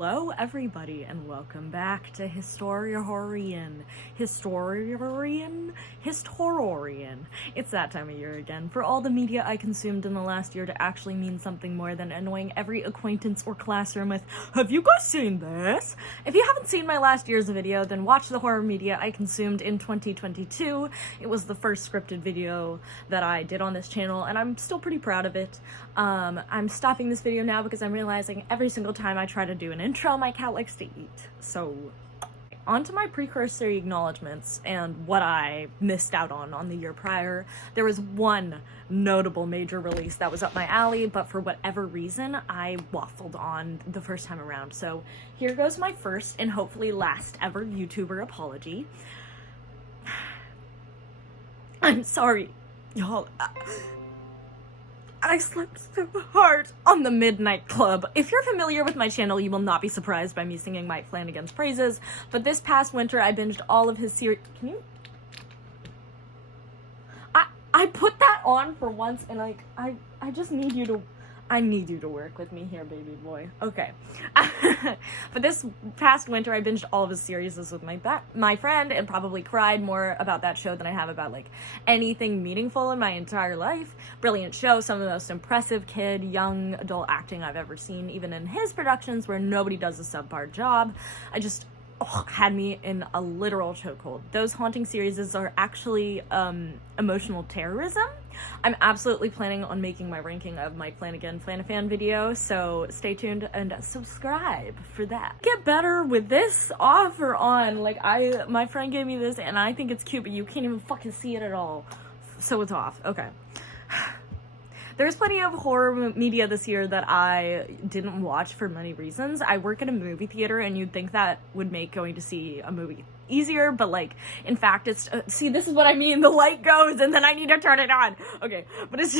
Hello everybody and welcome back to Historian. It's that time of year again. For all the media I consumed in the last year to actually mean something more than annoying every acquaintance or classroom with, have you guys seen this? If you haven't seen my last year's video, then watch the horror media I consumed in 2022. It was the first scripted video that I did on this channel and I'm still pretty proud of it. I'm stopping this video now because I'm realizing every single time I try to do an intro, my cat likes to eat. So, on to my precursory acknowledgements and what I missed out on the year prior. There was one notable major release that was up my alley, but for whatever reason, I waffled on the first time around. So, here goes my first and hopefully last ever YouTuber apology. I'm sorry, y'all. I slept so hard on the Midnight Club. If you're familiar with my channel, you will not be surprised by me singing Mike Flanagan's praises, but this past winter I binged all of his series. Can you? I put that on for once and like, I just need you to, I need you to work with me here, baby boy. Okay. But this past winter, I binged all of his series with my friend and probably cried more about that show than I have about, like, anything meaningful in my entire life. Brilliant show, some of the most impressive young adult acting I've ever seen, even in his productions where nobody does a subpar job. I just had me in a literal chokehold. Those haunting series are actually emotional terrorism. I'm absolutely planning on making my ranking of Mike Flanagan Flanafan video, so stay tuned and subscribe for that. Get better with this off or on. Like, my friend gave me this and I think it's cute, but you can't even fucking see it at all. So it's off. Okay. There's plenty of horror media this year that I didn't watch for many reasons. I work at a movie theater and you'd think that would make going to see a movie easier, but like, in fact, it's, see, this is what I mean, the light goes and then I need to turn it on. Okay, but it's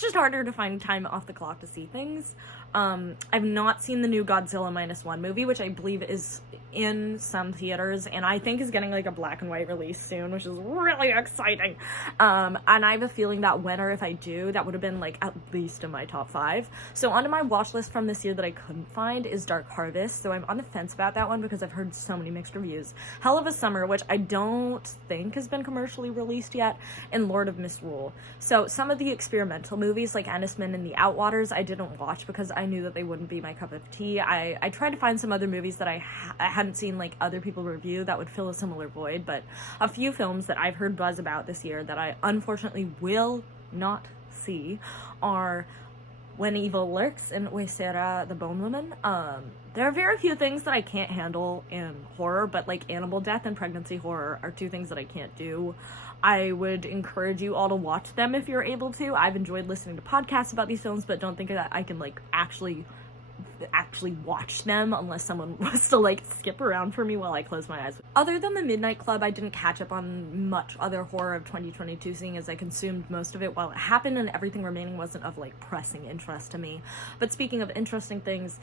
just harder to find time off the clock to see things. I've not seen the new Godzilla -1 movie, which I believe is in some theaters, and I think is getting like a black and white release soon, which is really exciting. And I have a feeling that when or if I do, that would have been like at least in my top 5. So onto my watch list from this year that I couldn't find is Dark Harvest. So I'm on the fence about that one because I've heard so many mixed reviews. Hell of a Summer, which I don't think has been commercially released yet, and Lord of Misrule. So some of the experimental movies like Anisman and The Outwaters I didn't watch because I knew that they wouldn't be my cup of tea. I tried to find some other movies that I hadn't seen like other people review that would fill a similar void, but a few films that I've heard buzz about this year that I unfortunately will not see are When Evil Lurks and We Sera the Bone Woman. There are very few things that I can't handle in horror, but like animal death and pregnancy horror are two things that I can't do. I would encourage you all to watch them if you're able to. I've enjoyed listening to podcasts about these films, but don't think that I can like actually watch them unless someone was to like skip around for me while I close my eyes. Other than the Midnight Club, I didn't catch up on much other horror of 2022, seeing as I consumed most of it while it happened and everything remaining wasn't of like pressing interest to me. But speaking of interesting things,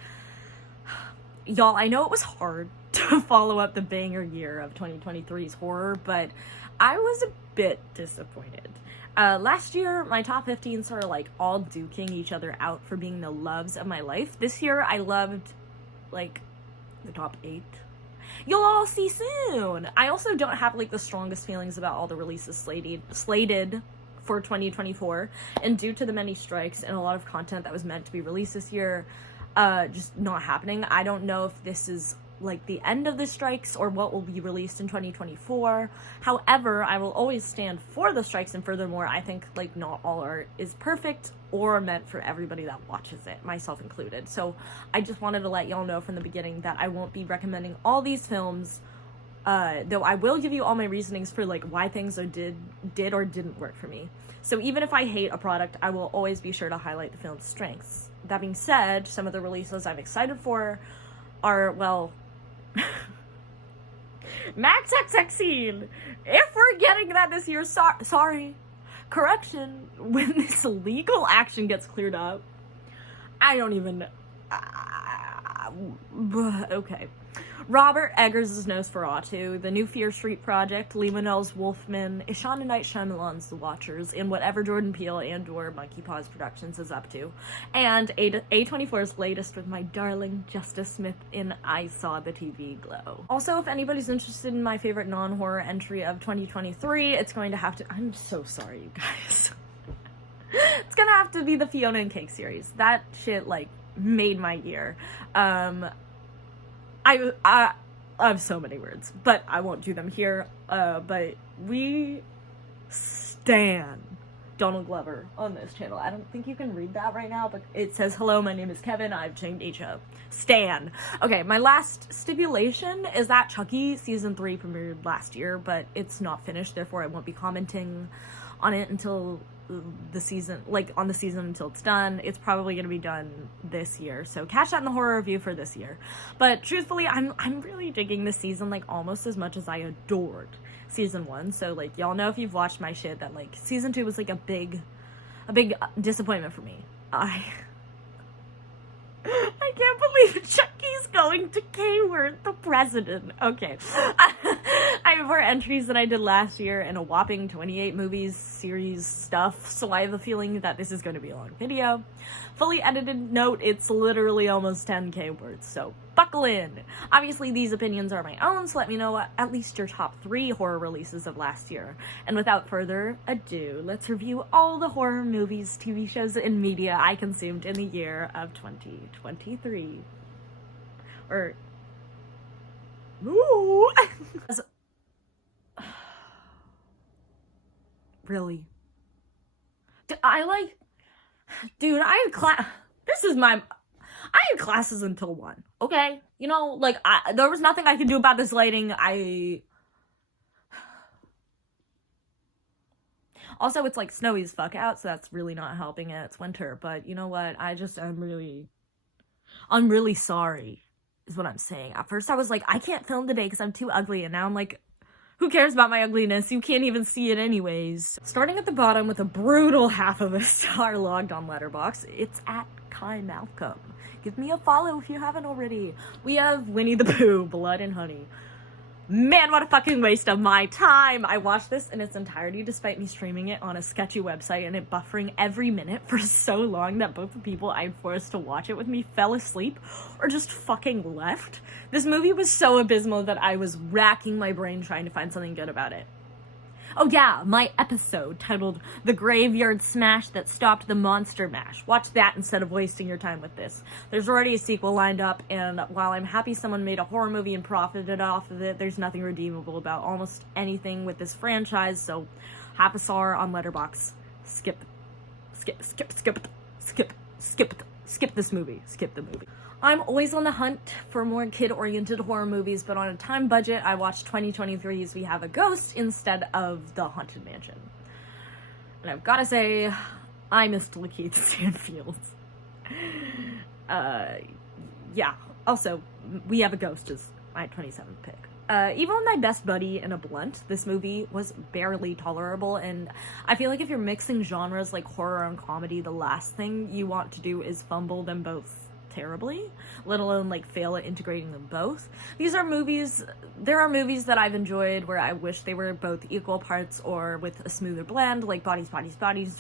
y'all, I know it was hard to follow up the banger year of 2023's horror, but I was a bit disappointed. Last year, my top 15 sort of like all duking each other out for being the loves of my life. This year, I loved like the top 8. You'll all see soon. I also don't have like the strongest feelings about all the releases slated for 2024, and due to the many strikes and a lot of content that was meant to be released this year just not happening, I don't know if this is like the end of the strikes or what will be released in 2024. However, I will always stand for the strikes, and furthermore, I think like not all art is perfect or meant for everybody that watches it, myself included. So I just wanted to let y'all know from the beginning that I won't be recommending all these films, though I will give you all my reasonings for like why things did or didn't work for me. So even if I hate a product, I will always be sure to highlight the film's strengths. That being said, some of the releases I'm excited for are, well, Max XX Scene. If we're getting that this year, sorry. Correction, when this legal action gets cleared up, I don't even... okay. Robert Eggers' Nosferatu, the new Fear Street Project, Lee Manel's Wolfman, Ishana Night Shyamalan's The Watchers, and whatever Jordan Peele and or Monkey Paws Productions is up to, and A24's latest with my darling Justice Smith in I Saw the TV Glow. Also, if anybody's interested in my favorite non-horror entry of 2023, it's going to have to— I'm so sorry, you guys. It's gonna have to be the Fiona and Cake series. That shit, like, made my year. I have so many words, but I won't do them here. But we stan Donald Glover on this channel. I don't think you can read that right now, but it says, "Hello, my name is Kevin. I've changed HO. Stan." Okay, my last stipulation is that Chucky season 3 premiered last year, but it's not finished. Therefore, I won't be commenting on it until the season, like on the season until it's done. It's probably going to be done this year, so catch that in the horror review for this year. But truthfully, I'm really digging this season, like, almost as much as I adored season 1. So, like, y'all know if you've watched my shit that, like, season 2 was like a big disappointment for me. I can't believe Chucky's going to K-word the president. Okay. I have more entries than I did last year and a whopping 28 movies, series, stuff, so I have a feeling that this is going to be a long video. Fully edited note, it's literally almost 10k words, so buckle in. Obviously, these opinions are my own, so let me know at least your top 3 horror releases of last year. And without further ado, let's review all the horror movies, TV shows, and media I consumed in the year of 2023. Or... Ooh! Really? Dude, I had classes until 1, okay? You know, like, there was nothing I could do about this lighting. Also, it's, like, snowy as fuck out, so that's really not helping it. It's winter, but you know what? I'm really sorry, is what I'm saying. At first, I was like, I can't film today because I'm too ugly, and now I'm like, who cares about my ugliness? You can't even see it anyways. Starting at the bottom with a brutal half of a star logged on Letterboxd, it's at kaimalcolm. Give me a follow if you haven't already. We have Winnie the Pooh, Blood and Honey. Man, what a fucking waste of my time! I watched this in its entirety despite me streaming it on a sketchy website and it buffering every minute for so long that both the people I forced to watch it with me fell asleep or just fucking left. This movie was so abysmal that I was racking my brain trying to find something good about it. Oh yeah, my episode titled The Graveyard Smash That Stopped the Monster Mash. Watch that instead of wasting your time with this. There's already a sequel lined up, and while I'm happy someone made a horror movie and profited off of it, there's nothing redeemable about almost anything with this franchise, so half a star on Letterboxd. Skip this movie. Skip the movie. I'm always on the hunt for more kid-oriented horror movies, but on a time budget, I watched 2023's We Have a Ghost instead of The Haunted Mansion. And I've gotta say, I missed Lakeith Stanfield's. Yeah. Also, We Have a Ghost is my 27th pick. Even with my best buddy in a blunt, this movie was barely tolerable, and I feel like if you're mixing genres like horror and comedy, the last thing you want to do is fumble them both terribly, let alone like fail at integrating them both. There are movies that I've enjoyed where I wish they were both equal parts or with a smoother blend, like Bodies,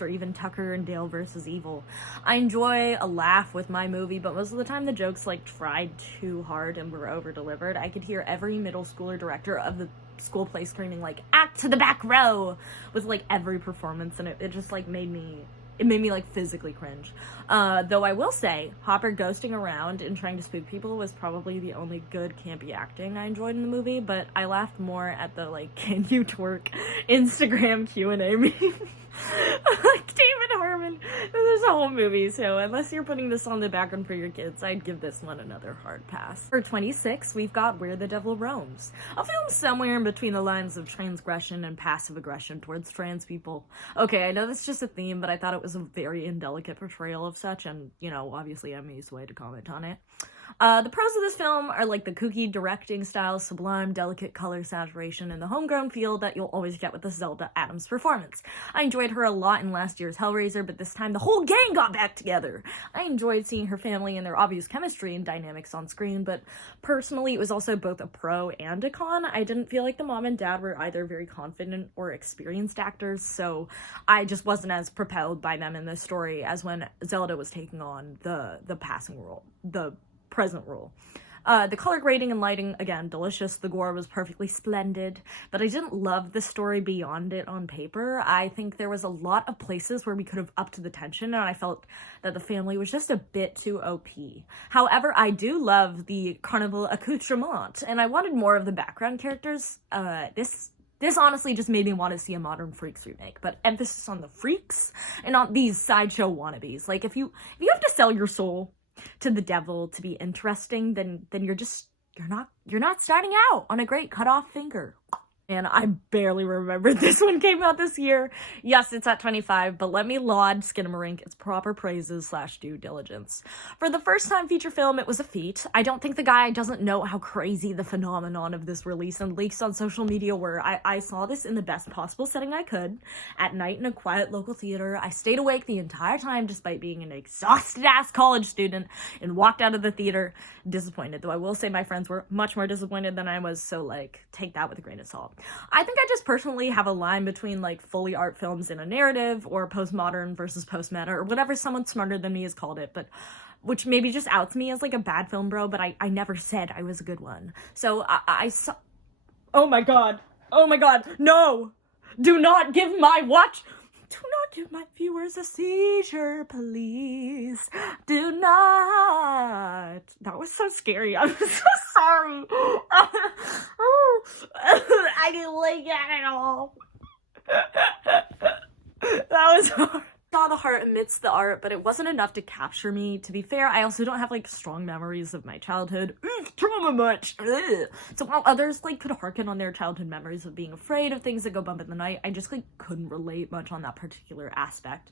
or even Tucker and Dale versus Evil. I enjoy a laugh with my movie, but most of the time the jokes like tried too hard and were over-delivered. I could hear every middle schooler director of the school play screaming like, "Act to the back row," with like every performance, and it just like made me like physically cringe. Though I will say, Hopper ghosting around and trying to spook people was probably the only good campy acting I enjoyed in the movie, but I laughed more at the like, "Can you twerk?" Instagram Q&A meme. Like David Harmon. There's a whole movie, so unless you're putting this on the background for your kids, I'd give this one another hard pass. For 26, we've got Where the Devil Roams, a film somewhere in between the lines of transgression and passive aggression towards trans people. Okay, I know that's just a theme, but I thought it was a very indelicate portrayal of such, and, you know, obviously I'm used way to comment on it. The pros of this film are like the kooky directing style, sublime, delicate color saturation, and the homegrown feel that you'll always get with the Zelda Adams performance. I enjoyed her a lot in last year's Hellraiser, but this time the whole gang got back together. I enjoyed seeing her family and their obvious chemistry and dynamics on screen, but personally it was also both a pro and a con. I didn't feel like the mom and dad were either very confident or experienced actors, so I just wasn't as propelled by them in this story as when Zelda was taking on the passing role, the present role. The color grading and lighting, again, delicious. The gore was perfectly splendid, but I didn't love the story beyond it on paper. I think there was a lot of places where we could have upped the tension, and I felt that the family was just a bit too OP. However, I do love the carnival accoutrement, and I wanted more of the background characters. This honestly just made me want to see a modern Freaks remake, but emphasis on the freaks and not these sideshow wannabes. Like, if you have to sell your soul to the devil to be interesting, then you're not starting out on a great cut-off finger. And I barely remembered this one came out this year. Yes, it's at 25, but let me laud Skinamarink its proper praises / due diligence. For the first time feature film, it was a feat. I don't think the guy doesn't know how crazy the phenomenon of this release and leaks on social media were. I saw this in the best possible setting I could, at night in a quiet local theater. I stayed awake the entire time despite being an exhausted-ass college student and walked out of the theater disappointed, though I will say my friends were much more disappointed than I was, so, like, take that with a grain of salt. I think I just personally have a line between, like, fully art films in a narrative or postmodern versus post-meta or whatever someone smarter than me has called it, but which maybe just outs me as, like, a bad film bro, but I never said I was a good one. So I saw... Oh my god, no! Do not give my watch... Do not give my viewers a seizure, please. Do not. That was so scary. I'm so sorry. I didn't like that at all. That was hard. I saw the heart amidst the art, but it wasn't enough to capture me. To be fair, I also don't have, like, strong memories of my childhood. Trauma much. Ugh. So while others, like, could harken on their childhood memories of being afraid of things that go bump in the night, I just, like, couldn't relate much on that particular aspect.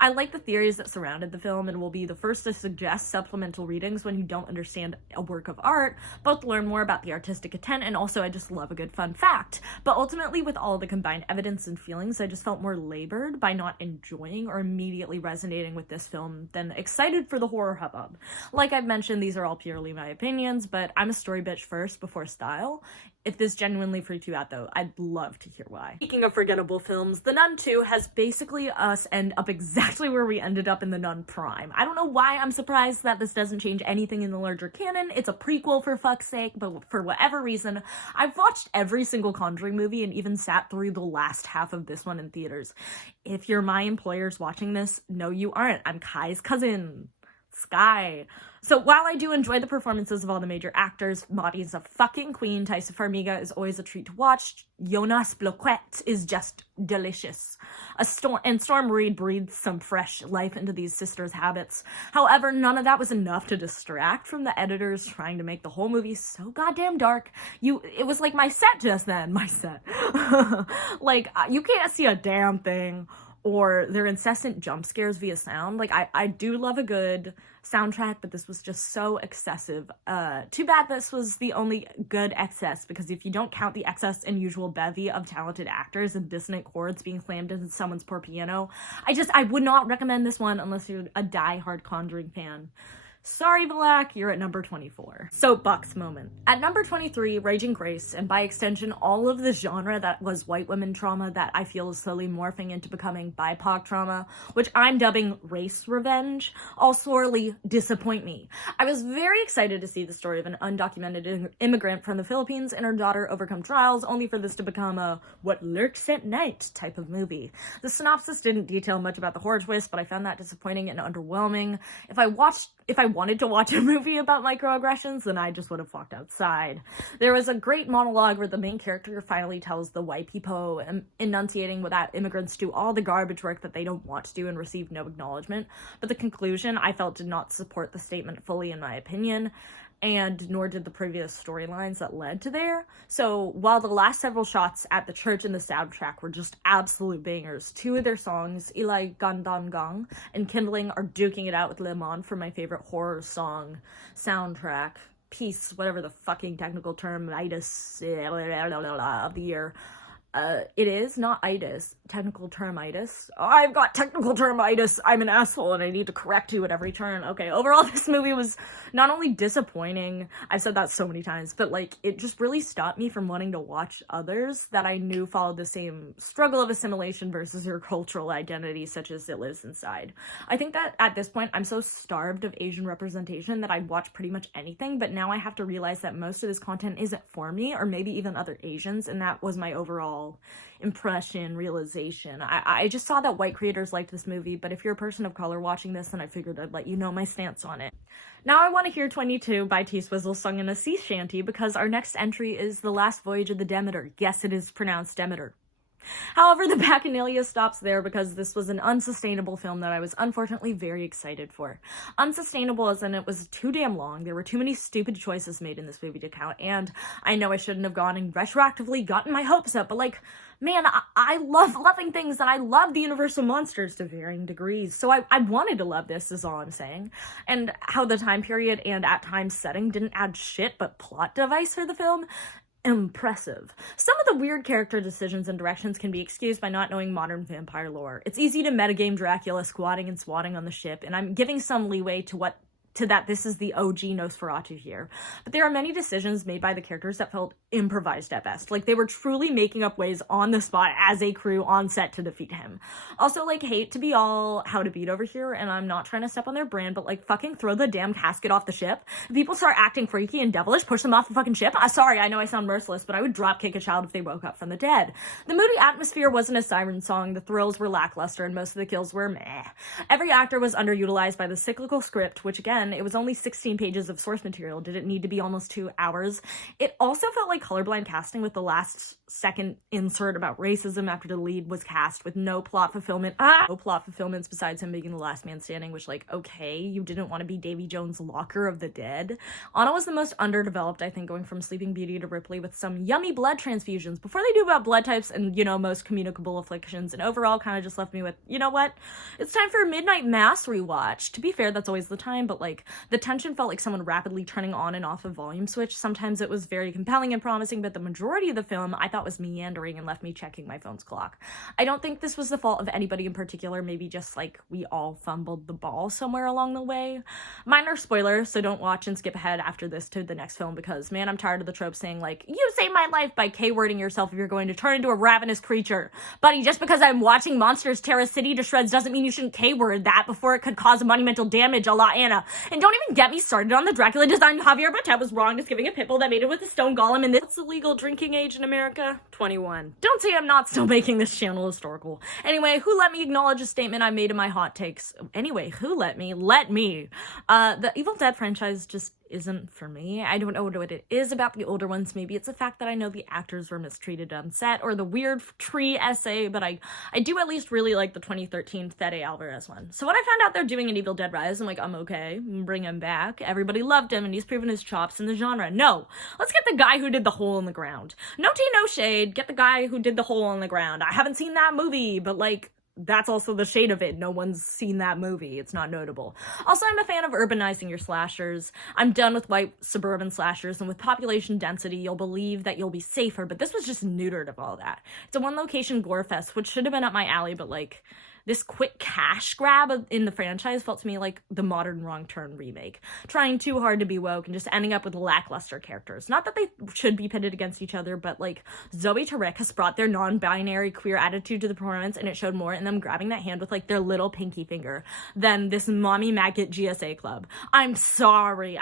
I like the theories that surrounded the film and will be the first to suggest supplemental readings when you don't understand a work of art, both to learn more about the artistic intent and also I just love a good fun fact. But ultimately, with all the combined evidence and feelings, I just felt more labored by not enjoying or immediately resonating with this film than excited for the horror hubbub. Like I've mentioned, these are all purely my opinions, but I'm a story bitch first before style. If this genuinely freaked you out, though, I'd love to hear why. Speaking of forgettable films, The Nun 2 has basically us end up exactly where we ended up in The Nun Prime. I don't know why I'm surprised that this doesn't change anything in the larger canon. It's a prequel, for fuck's sake, but for whatever reason, I've watched every single Conjuring movie and even sat through the last half of this one in theaters. If you're my employers watching this, no you aren't. I'm Kai's cousin, Sky. So while I do enjoy the performances of all the major actors, Maudie's a fucking queen, Taissa Farmiga is always a treat to watch, Jonas Bloquet is just delicious. Storm Reid breathes some fresh life into these sisters' habits. However, none of that was enough to distract from the editors trying to make the whole movie so goddamn dark. It was like my set just then, my set. Like, you can't see a damn thing, or their incessant jump scares via sound. Like, I do love a good soundtrack, but this was just so excessive. Too bad this was the only good excess, because if you don't count the excess and usual bevy of talented actors and dissonant chords being slammed into someone's poor piano, I would not recommend this one unless you're a die-hard Conjuring fan. Sorry, Black, you're at number 24. Soapbox moment. At number 23, Raging Grace, and by extension, all of the genre that was white women trauma that I feel is slowly morphing into becoming BIPOC trauma, which I'm dubbing race revenge, all sorely disappoint me. I was very excited to see the story of an undocumented immigrant from the Philippines and her daughter overcome trials, only for this to become a what lurks at night type of movie. The synopsis didn't detail much about the horror twist, but I found that disappointing and underwhelming. If I wanted to watch a movie about microaggressions, then I just would have walked outside. There was a great monologue where the main character finally tells the white people, enunciating that immigrants do all the garbage work that they don't want to do and receive no acknowledgement, but the conclusion I felt did not support the statement fully in my opinion. and nor did the previous storylines that led to there. So while the last several shots at the church and the soundtrack were just absolute bangers, two of their songs, Ilai Gandan Gang and Kindling, are duking it out with Le Mans for my favorite horror song soundtrack piece, whatever the fucking technical term of the year. It is not itis, technical termitis. Oh, I've got technical termitis. I'm an asshole and I need to correct you at every turn. Okay, overall, this movie was not only disappointing, I've said that so many times, but like, it just really stopped me from wanting to watch others that I knew followed the same struggle of assimilation versus your cultural identity, such as it lives inside. I think that at this point, I'm so starved of Asian representation that I'd watch pretty much anything, but now I have to realize that most of this content isn't for me, or maybe even other Asians, and that was my overall impression, realization. I just saw that white creators liked this movie, but if you're a person of color watching this, then I figured I'd let you know my stance on it. Now I want to hear 22 by T-Swizzle sung in a sea shanty, because our next entry is The Last Voyage of the Demeter. Yes, it is pronounced Demeter. However, the Bacchanalia stops there because this was an unsustainable film that I was unfortunately very excited for. Unsustainable as in it was too damn long, there were too many stupid choices made in this movie to count, and I know I shouldn't have gone and retroactively gotten my hopes up, but like, man, I love loving things, and I love the Universal monsters to varying degrees, so I wanted to love this, is all I'm saying. And how the time period and at times setting didn't add shit but plot device for the film, impressive. Some of the weird character decisions and directions can be excused by not knowing modern vampire lore. It's easy to metagame Dracula squatting and swatting on the ship, and I'm giving some leeway to that this is the OG Nosferatu here. But there are many decisions made by the characters that felt improvised at best. Like, they were truly making up ways on the spot as a crew on set to defeat him. Also, like, hate to be all how to beat over here, and I'm not trying to step on their brand, but like, fucking throw the damn casket off the ship. If people start acting freaky and devilish, push them off the fucking ship. Sorry, I know I sound merciless, but I would drop kick a child if they woke up from the dead. The moody atmosphere wasn't a siren song, the thrills were lackluster, and most of the kills were meh. Every actor was underutilized by the cyclical script, which again, it was only 16 pages of source material. Did it need to be almost 2 hours? It also felt like colorblind casting with the last second insert about racism after the lead was cast with no plot fulfillment. No plot fulfillments besides him being the last man standing, which, like, okay, you didn't want to be Davy Jones' Locker of the Dead. Anna was the most underdeveloped, I think, going from Sleeping Beauty to Ripley with some yummy blood transfusions before they do about blood types and, you know, most communicable afflictions, and overall kind of just left me with, you know what? It's time for a Midnight Mass rewatch. To be fair, that's always the time, but like, the tension felt like someone rapidly turning on and off a volume switch. Sometimes it was very compelling and promising, but the majority of the film I thought was meandering and left me checking my phone's clock. I don't think this was the fault of anybody in particular, maybe just like we all fumbled the ball somewhere along the way. Minor spoiler, so don't watch and skip ahead after this to the next film, because man, I'm tired of the trope saying like, you saved my life by K-wording yourself if you're going to turn into a ravenous creature. Buddy, just because I'm watching monsters tear a city to shreds doesn't mean you shouldn't K-word that before it could cause monumental damage a la Anna. And don't even get me started on the Dracula design. Javier Bardem was wrong just giving a pitbull that made it with a stone golem, and this illegal drinking age in America? 21. Don't say I'm not still making this channel historical. Anyway, who let me acknowledge a statement I made in my hot takes? Anyway, who let me? Let me. The Evil Dead franchise just isn't for me. I don't know what it is about the older ones. Maybe it's the fact that I know the actors were mistreated on set, or the weird tree essay, but I do at least really like the 2013 Fede Alvarez one. So when I found out they're doing an Evil Dead Rise, I'm like, I'm okay, bring him back. Everybody loved him and he's proven his chops in the genre. No, let's get the guy who did The Hole in the Ground. No tea, no shade, get the guy who did The Hole in the Ground. I haven't seen that movie, but like, that's also the shade of it. No one's seen that movie. It's not notable. Also, I'm a fan of urbanizing your slashers. I'm done with white suburban slashers, and with population density, you'll believe that you'll be safer, but this was just neutered of all that. It's a one-location gore fest, which should have been up my alley, but like, this quick cash grab in the franchise felt to me like the modern Wrong Turn remake. Trying too hard to be woke and just ending up with lackluster characters. Not that they should be pitted against each other, but like, Zoe Tarek has brought their non-binary queer attitude to the performance, and it showed more in them grabbing that hand with like their little pinky finger than this mommy maggot GSA club. I'm sorry,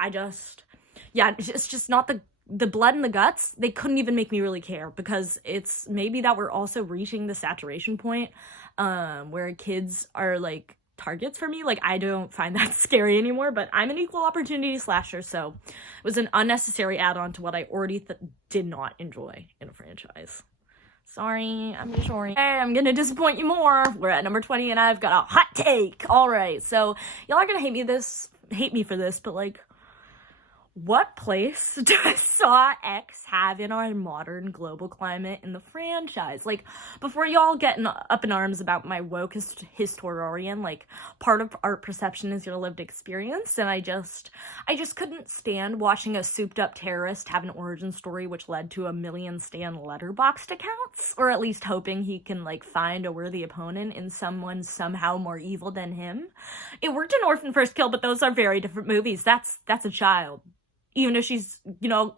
yeah, it's just not the blood and the guts. They couldn't even make me really care, because it's maybe that we're also reaching the saturation point where kids are like targets for me. Like, I don't find that scary anymore, but I'm an equal opportunity slasher, so it was an unnecessary add-on to what I already did not enjoy in a franchise. Sorry, I'm sorry. Hey, I'm gonna disappoint you more. We're at number 20 and I've got a hot take. Alright, so y'all are gonna hate me for this, but like, what place does Saw X have in our modern global climate in the franchise? Like, before y'all get up in arms about my woke historian, like, part of art perception is your lived experience, and I just couldn't stand watching a souped-up terrorist have an origin story which led to 1 million stan letterboxd accounts, or at least hoping he can, like, find a worthy opponent in someone somehow more evil than him. It worked in Orphan First Kill, but those are very different movies. That's a child. Even if she's,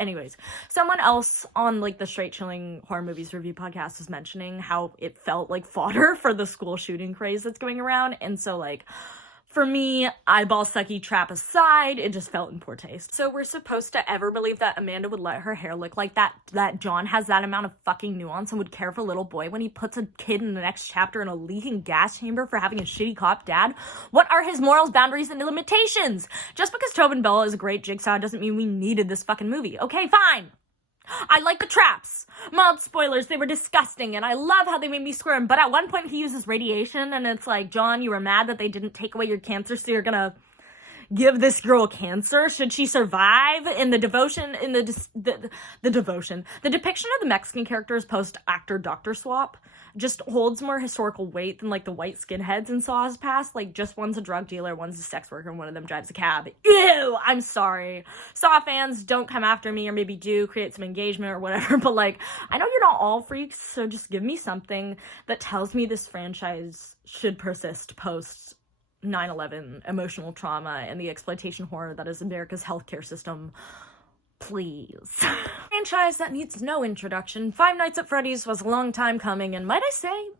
anyways. Someone else on, like, the Straight Chilling Horror Movies Review podcast was mentioning how it felt like fodder for the school shooting craze that's going around. And so, like, for me, eyeball sucky trap aside, it just felt in poor taste. So we're supposed to ever believe that Amanda would let her hair look like that John has that amount of fucking nuance and would care for a little boy when he puts a kid in the next chapter in a leaking gas chamber for having a shitty cop dad? What are his morals, boundaries, and limitations? Just because Tobin Bell is a great Jigsaw doesn't mean we needed this fucking movie. Okay, fine. I like the traps. Mild spoilers, they were disgusting, and I love how they made me squirm, but at one point he uses radiation, and it's like, John, you were mad that they didn't take away your cancer, so you're gonna give this girl cancer? Should she survive? In the depiction of the Mexican characters post-actor doctor swap just holds more historical weight than, like, the white skinheads in Saw's past. Like, just one's a drug dealer, one's a sex worker, and one of them drives a cab. Ew! I'm sorry. Saw fans, don't come after me, or maybe do create some engagement or whatever, but, like, I know you're not all freaks, so just give me something that tells me this franchise should persist post 9/11 emotional trauma and the exploitation horror that is America's healthcare system. Please. Franchise that needs no introduction. Five Nights at Freddy's was a long time coming, and might I say,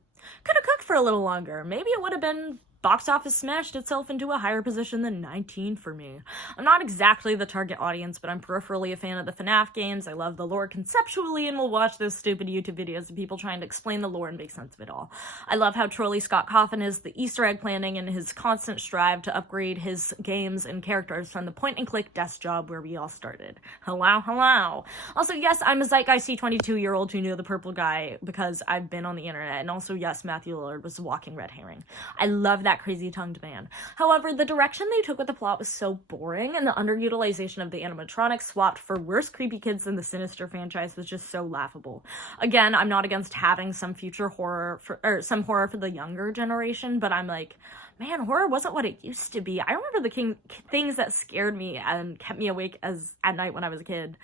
could have cooked for a little longer. Maybe it would have been box office smashed itself into a higher position than 19 for me. I'm not exactly the target audience, but I'm peripherally a fan of the FNAF games. I love the lore conceptually and will watch those stupid YouTube videos of people trying to explain the lore and make sense of it all. I love how trolly Scott Cawthon is the Easter egg planning and his constant strive to upgrade his games and characters from the point-and-click desk job where we all started. Hello. Also, yes, I'm a zeitgeisty 22-year-old who knew the purple guy because I've been on the internet, and also, yes, Matthew Lillard was a walking red herring. I love that crazy-tongued man. However, the direction they took with the plot was so boring, and the underutilization of the animatronics swapped for worse creepy kids than the Sinister franchise was just so laughable. Again, I'm not against having some future horror some horror for the younger generation, but I'm like, man, horror wasn't what it used to be. I remember the things that scared me and kept me awake at night when I was a kid.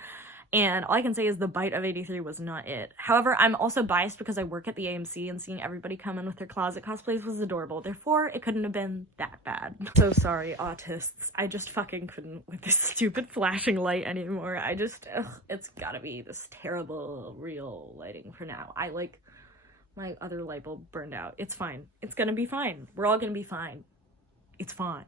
And all I can say is the bite of 83 was not it. However, I'm also biased because I work at the AMC and seeing everybody come in with their closet cosplays was adorable. Therefore, it couldn't have been that bad. So sorry, autists. I just fucking couldn't with this stupid flashing light anymore. It's gotta be this terrible real lighting for now. My other light bulb burned out. It's fine. It's gonna be fine. We're all gonna be fine. It's fine.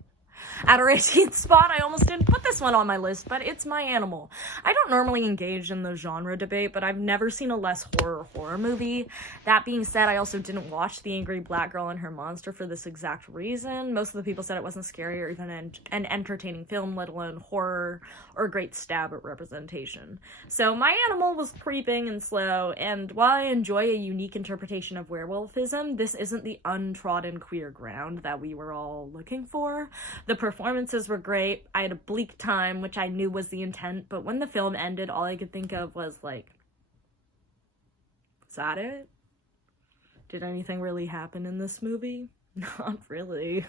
At our 18th spot, I almost didn't put this one on my list, but it's My Animal. I don't normally engage in the genre debate, but I've never seen a less horror movie. That being said, I also didn't watch The Angry Black Girl and Her Monster for this exact reason. Most of the people said it wasn't scary or even an entertaining film, let alone horror or a great stab at representation. So My Animal was creeping and slow, and while I enjoy a unique interpretation of werewolfism, this isn't the untrodden queer ground that we were all looking for. The performances were great. I had a bleak time, which I knew was the intent, but when the film ended, all I could think of was, like, is that it? Did anything really happen in this movie? Not really.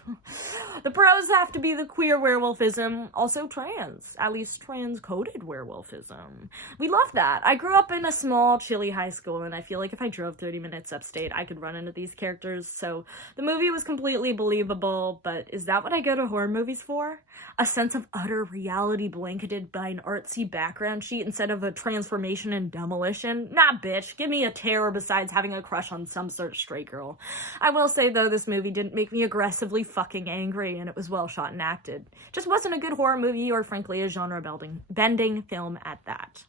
The pros have to be the queer werewolfism, also trans, at least trans-coded werewolfism. We love that. I grew up in a small, chilly high school, and I feel like if I drove 30 minutes upstate, I could run into these characters, so the movie was completely believable, but is that what I go to horror movies for? A sense of utter reality blanketed by an artsy background sheet instead of a transformation and demolition? Nah, bitch. Give me a terror besides having a crush on some sort of straight girl. I will say, though, this movie didn't make me aggressively fucking angry, and it was well shot and acted. Just wasn't a good horror movie, or frankly a genre-bending film at that.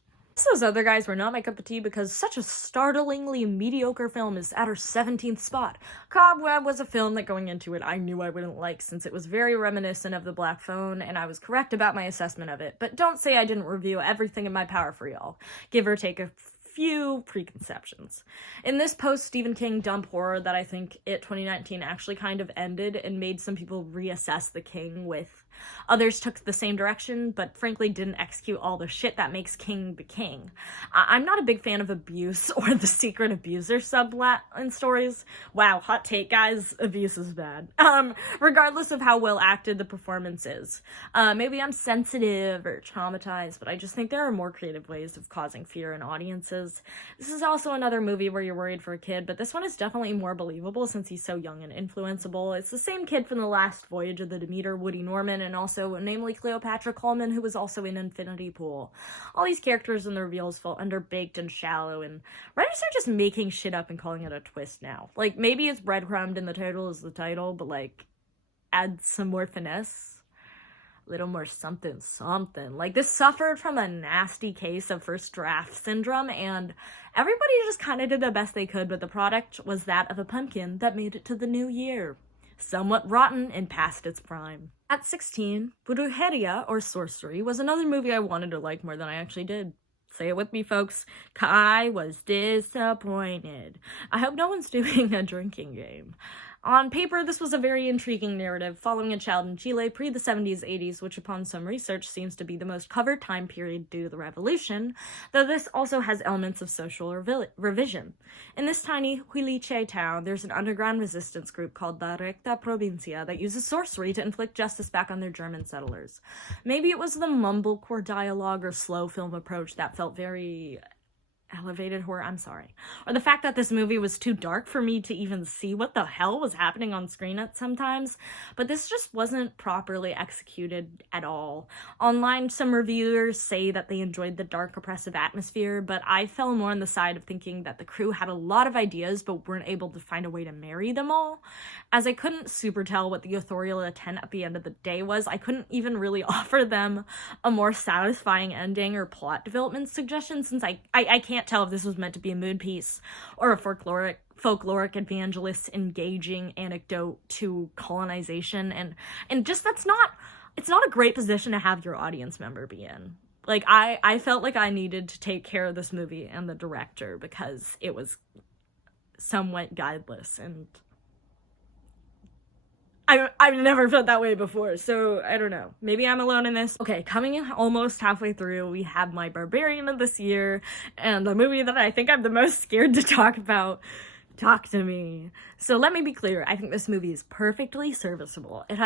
Those other guys were not my cup of tea because such a startlingly mediocre film is at our 17th spot. Cobweb was a film that going into it I knew I wouldn't like since it was very reminiscent of The Black Phone, and I was correct about my assessment of it, but don't say I didn't review everything in my power for y'all. Give or take a few preconceptions. In this post-Stephen King dump horror that I think It 2019 actually kind of ended and made some people reassess the King with Others took the same direction, but frankly didn't execute all the shit that makes King the king. I'm not a big fan of abuse or the secret abuser subplot in stories. Wow, hot take, guys. Abuse is bad. Regardless of how well acted the performance is. Maybe I'm sensitive or traumatized, but I just think there are more creative ways of causing fear in audiences. This is also another movie where you're worried for a kid, but this one is definitely more believable since he's so young and influenceable. It's the same kid from The Last Voyage of the Demeter, Woody Norman, and also namely Cleopatra Coleman, who was also in Infinity Pool. All these characters and the reveals feel underbaked and shallow, and writers are just making shit up and calling it a twist now. Like, maybe it's breadcrumbed and the title is the title, but like, add some more finesse. Little more something. Like, this suffered from a nasty case of first draft syndrome, and everybody just kind of did the best they could, but the product was that of a pumpkin that made it to the new year. Somewhat rotten and past its prime. At 16, Brujeria, or Sorcery, was another movie I wanted to like more than I actually did. Say it with me, folks. Kai was disappointed. I hope no one's doing a drinking game. On paper, this was a very intriguing narrative following a child in Chile pre the 70s, 80s, which upon some research seems to be the most covered time period due to the revolution, though this also has elements of social revision. In this tiny Huiliche town, there's an underground resistance group called La Recta Provincia that uses sorcery to inflict justice back on their German settlers. Maybe it was the mumblecore dialogue or slow film approach that felt very elevated horror, I'm sorry. Or the fact that this movie was too dark for me to even see what the hell was happening on screen at sometimes, but this just wasn't properly executed at all. Online, some reviewers say that they enjoyed the dark, oppressive atmosphere, but I fell more on the side of thinking that the crew had a lot of ideas but weren't able to find a way to marry them all. As I couldn't super tell what the authorial intent at the end of the day was, I couldn't even really offer them a more satisfying ending or plot development suggestion, since I can't tell if this was meant to be a mood piece or a folkloric evangelist engaging anecdote to colonization, and just it's not a great position to have your audience member be in. Like, I felt like I needed to take care of this movie and the director because it was somewhat guideless, and I've never felt that way before, so I don't know. Maybe I'm alone in this. Okay, coming in almost halfway through, we have my Barbarian of this year, and the movie that I think I'm the most scared to talk about. Talk to me. So let me be clear, I think this movie is perfectly serviceable. It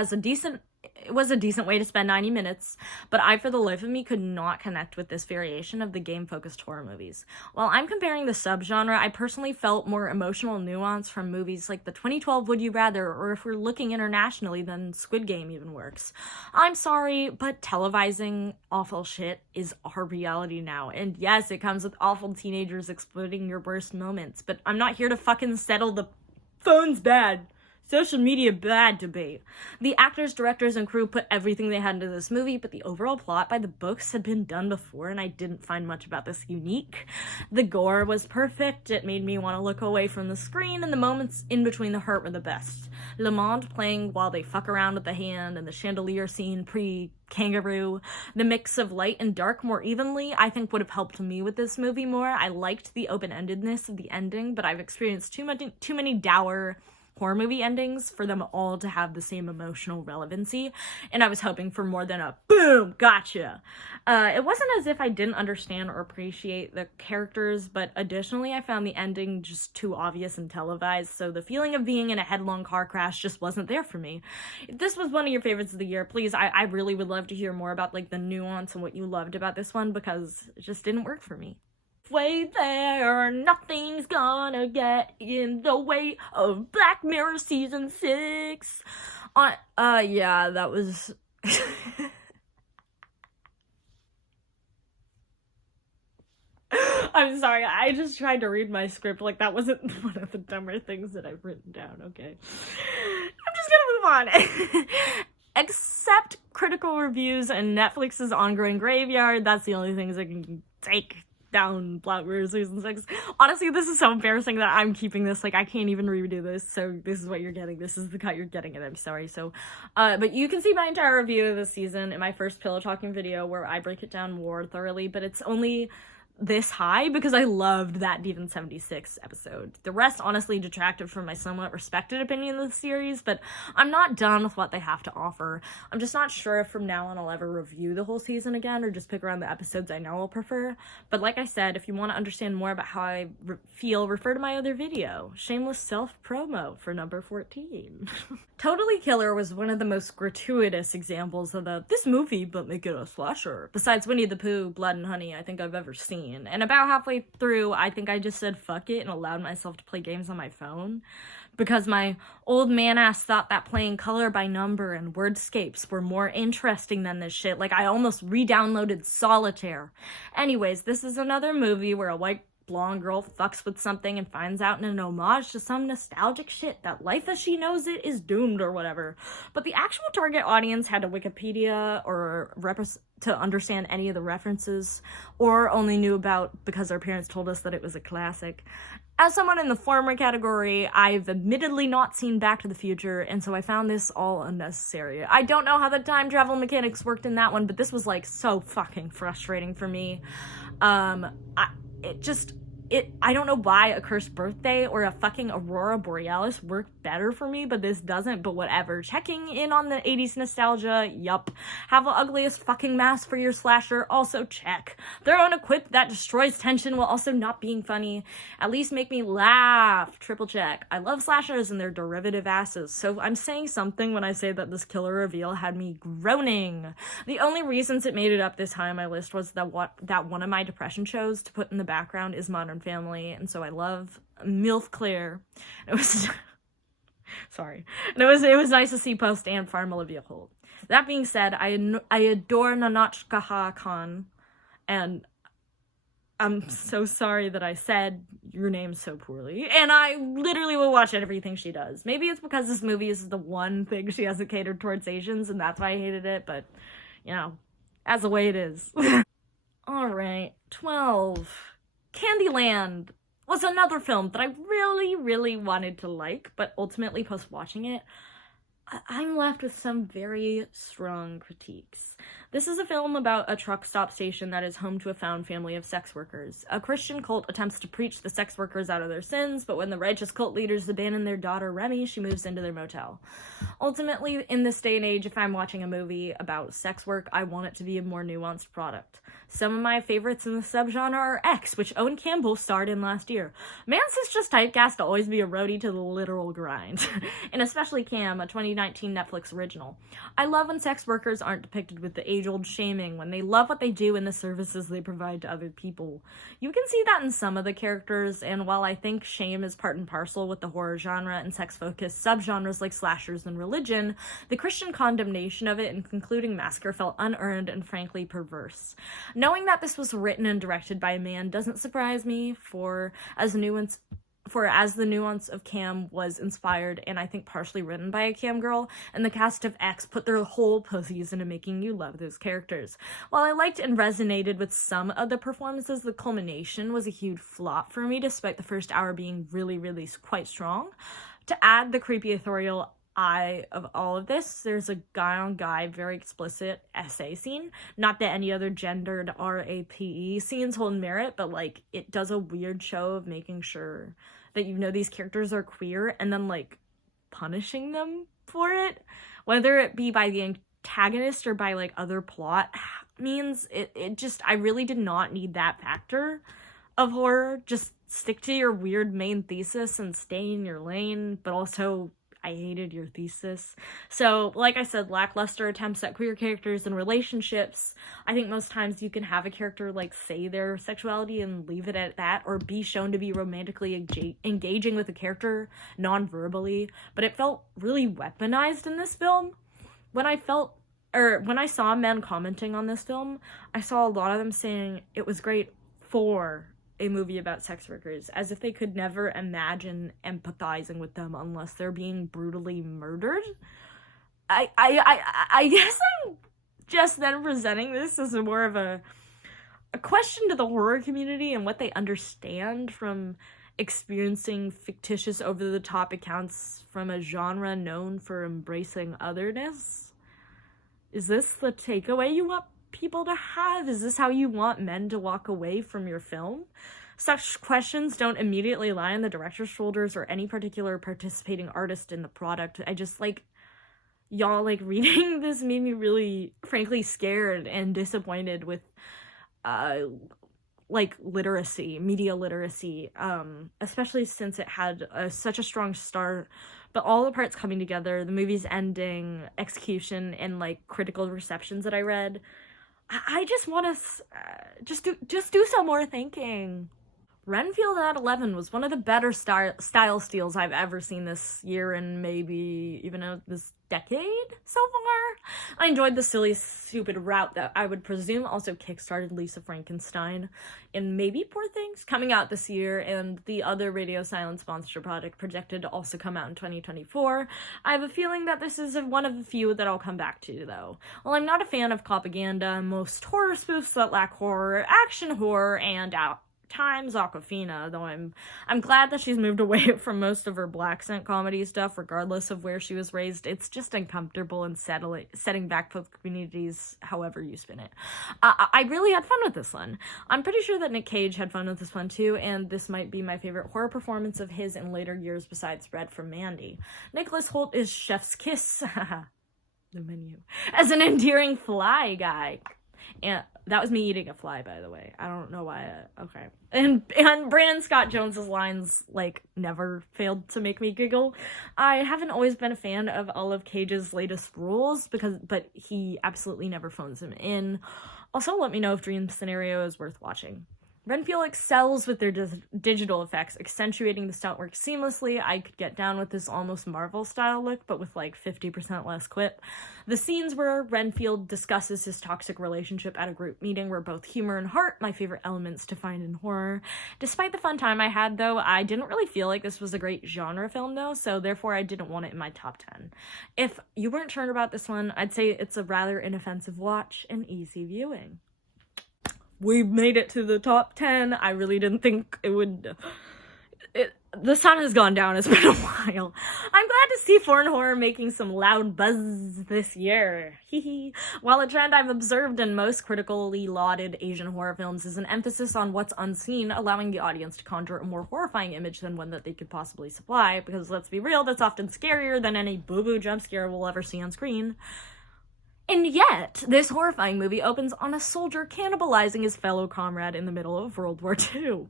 was a decent way to spend 90 minutes, but I, for the life of me, could not connect with this variation of the game-focused horror movies. While I'm comparing the subgenre, I personally felt more emotional nuance from movies like the 2012 Would You Rather, or if we're looking internationally, then Squid Game even works. I'm sorry, but televising awful shit is our reality now, and yes, it comes with awful teenagers exploiting your worst moments, but I'm not here to fucking settle the phone's bad, social media bad debate. The actors, directors, and crew put everything they had into this movie, but the overall plot by the books had been done before, and I didn't find much about this unique. The gore was perfect. It made me want to look away from the screen, and the moments in between the hurt were the best. Lamont playing while they fuck around with the hand, and the chandelier scene pre-kangaroo. The mix of light and dark more evenly, I think, would have helped me with this movie more. I liked the open-endedness of the ending, but I've experienced too many dour horror movie endings for them all to have the same emotional relevancy, and I was hoping for more than a boom, gotcha. It wasn't as if I didn't understand or appreciate the characters, but additionally I found the ending just too obvious and televised, so the feeling of being in a headlong car crash just wasn't there for me. If this was one of your favorites of the year, please, I really would love to hear more about like the nuance and what you loved about this one, because it just didn't work for me. Way there, nothing's gonna get in the way of Black Mirror season 6. Yeah, that was I'm sorry, I just tried to read my script like that wasn't one of the dumber things that I've written down, okay? I'm just gonna move on. Except critical reviews and Netflix's ongoing graveyard, that's the only things I can take down Black Mirror season 6. Honestly, this is so embarrassing that I'm keeping this, like, I can't even redo this, so this is what you're getting. This is the cut you're getting, and I'm sorry. So, but you can see my entire review of this season in my first pillow talking video where I break it down more thoroughly, but it's only this high because I loved that Demon 76 episode. The rest honestly detracted from my somewhat respected opinion of the series, but I'm not done with what they have to offer. I'm just not sure if from now on I'll ever review the whole season again or just pick around the episodes I know I'll prefer. But like I said, if you want to understand more about how I feel, refer to my other video, shameless self-promo for number 14. Totally Killer was one of the most gratuitous examples of this movie but make it a slasher, besides Winnie the Pooh, Blood and Honey, I think I've ever seen. And about halfway through, I think I just said fuck it and allowed myself to play games on my phone because my old man ass thought that playing color by number and wordscapes were more interesting than this shit. Like, I almost re-downloaded Solitaire. Anyways, this is another movie where a white blonde girl fucks with something and finds out in an homage to some nostalgic shit that life as she knows it is doomed or whatever. But the actual target audience had to Wikipedia or to understand any of the references, or only knew about because our parents told us that it was a classic. As someone in the former category, I've admittedly not seen Back to the Future, and so I found this all unnecessary. I don't know how the time travel mechanics worked in that one, but this was like so fucking frustrating for me. I don't know why a cursed birthday or a fucking aurora borealis worked better for me, but this doesn't, but whatever. Checking in on the 80s nostalgia, yup. Have the ugliest fucking mask for your slasher, also check. Their own equip that destroys tension while also not being funny. At least make me laugh, triple check. I love slashers and their derivative asses, so I'm saying something when I say that this killer reveal had me groaning. The only reasons it made it up this high on my list was that one of my depression shows to put in the background is Modern Family, and so I love MILF Claire. It was sorry. And it was nice to see Post and Farm Olivia Holt. That being said, I adore Nanotchka Khan, and I'm so sorry that I said your name so poorly, and I literally will watch everything she does. Maybe it's because this movie is the one thing she hasn't catered towards Asians, and that's why I hated it, but, you know, as the way it is. Alright, 12. Candyland was another film that I really, really wanted to like, but ultimately post-watching it, I'm left with some very strong critiques. This is a film about a truck stop station that is home to a found family of sex workers. A Christian cult attempts to preach the sex workers out of their sins, but when the righteous cult leaders abandon their daughter Remy, she moves into their motel. Ultimately, in this day and age, if I'm watching a movie about sex work, I want it to be a more nuanced product. Some of my favorites in the subgenre are X, which Owen Campbell starred in last year. Mance is just typecast to always be a roadie to the literal grind. And especially Cam, a 2019 Netflix original. I love when sex workers aren't depicted with the age-old shaming, when they love what they do and the services they provide to other people. You can see that in some of the characters, and while I think shame is part and parcel with the horror genre and sex-focused subgenres like slashers and religion, the Christian condemnation of it and concluding massacre felt unearned and frankly perverse. Knowing that this was written and directed by a man doesn't surprise me, as the nuance of Cam was inspired and I think partially written by a Cam girl, and the cast of X put their whole pussies into making you love those characters. While I liked and resonated with some of the performances, the culmination was a huge flop for me, despite the first hour being really, really quite strong. To add the creepy authorial eye of all of this, there's a guy-on-guy, very explicit essay scene. Not that any other gendered RAPE scenes hold merit, but like it does a weird show of making sure that you know these characters are queer and then like punishing them for it, whether it be by the antagonist or by like other plot means. It just, I really did not need that factor of horror. Just stick to your weird main thesis and stay in your lane, but also I hated your thesis. So, like I said, lackluster attempts at queer characters and relationships. I think most times you can have a character, like, say their sexuality and leave it at that, or be shown to be romantically engaging with a character non-verbally, but it felt really weaponized in this film. When I saw men commenting on this film, I saw a lot of them saying it was great for a movie about sex workers, as if they could never imagine empathizing with them unless they're being brutally murdered. I guess I'm just then presenting this as more of a question to the horror community and what they understand from experiencing fictitious over-the-top accounts from a genre known for embracing otherness. Is this the takeaway you want people to have? Is this how you want men to walk away from your film? Such questions don't immediately lie on the director's shoulders or any particular participating artist in the product. I just, like, y'all, like, reading this made me really, frankly, scared and disappointed with, like, literacy, media literacy, especially since it had such a strong start, but all the parts coming together, the movie's ending, execution, and, like, critical receptions that I read, I just want to just do some more thinking. Renfield at 11 was one of the better style steals I've ever seen this year and maybe even this decade so far. I enjoyed the silly, stupid route that I would presume also kickstarted Lisa Frankenstein and maybe Poor Things coming out this year, and the other Radio Silence monster project projected to also come out in 2024. I have a feeling that this is one of the few that I'll come back to, though. While I'm not a fan of propaganda, most horror spoofs that lack horror, action horror, and times Awkwafina, though I'm glad that she's moved away from most of her black scent comedy stuff, regardless of where she was raised. It's just uncomfortable and setting back both communities however you spin it. I really had fun with this one. I'm pretty sure that Nick Cage had fun with this one too, and this might be my favorite horror performance of his in later years besides Red from Mandy. Nicholas Hoult is chef's kiss, the menu, as an endearing fly guy. And that was me eating a fly, by the way. I don't know why. Okay. And Brandon Scott Jones's lines, like, never failed to make me giggle. I haven't always been a fan of Olive Cage's latest roles, but he absolutely never phones him in. Also, let me know if Dream Scenario is worth watching. Renfield excels with their digital effects, accentuating the stunt work seamlessly. I could get down with this almost Marvel-style look, but with like 50% less quip. The scenes where Renfield discusses his toxic relationship at a group meeting were both humor and heart, my favorite elements to find in horror. Despite the fun time I had, though, I didn't really feel like this was a great genre film, though, so therefore I didn't want it in my top 10. If you weren't sure about this one, I'd say it's a rather inoffensive watch and easy viewing. We made it to the top 10. I really didn't think it would... The sun has gone down. It's been a while. I'm glad to see foreign horror making some loud buzz this year. While a trend I've observed in most critically lauded Asian horror films is an emphasis on what's unseen, allowing the audience to conjure a more horrifying image than one that they could possibly supply, because let's be real, that's often scarier than any boo-boo jump scare we'll ever see on screen. And yet, this horrifying movie opens on a soldier cannibalizing his fellow comrade in the middle of World War II.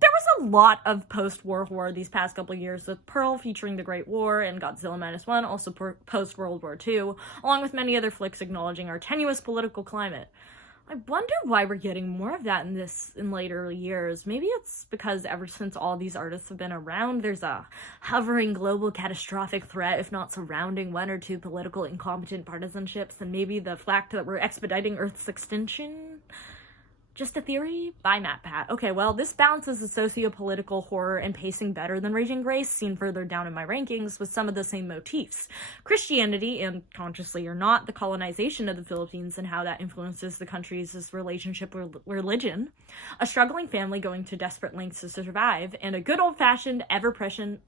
There was a lot of post-war horror these past couple years, with Pearl featuring the Great War and Godzilla Minus One, also post-World War II, along with many other flicks acknowledging our tenuous political climate. I wonder why we're getting more of that in later years. Maybe it's because ever since all these artists have been around, there's a hovering global catastrophic threat, if not surrounding one or two political incompetent partisanships, and maybe the fact that we're expediting Earth's extinction. Just a theory? By Matt Pat. Okay, well, this balances the socio-political horror and pacing better than Raging Grace, seen further down in my rankings, with some of the same motifs. Christianity, and consciously or not, the colonization of the Philippines and how that influences the country's relationship with religion, a struggling family going to desperate lengths to survive, and a good old-fashioned, ever-present,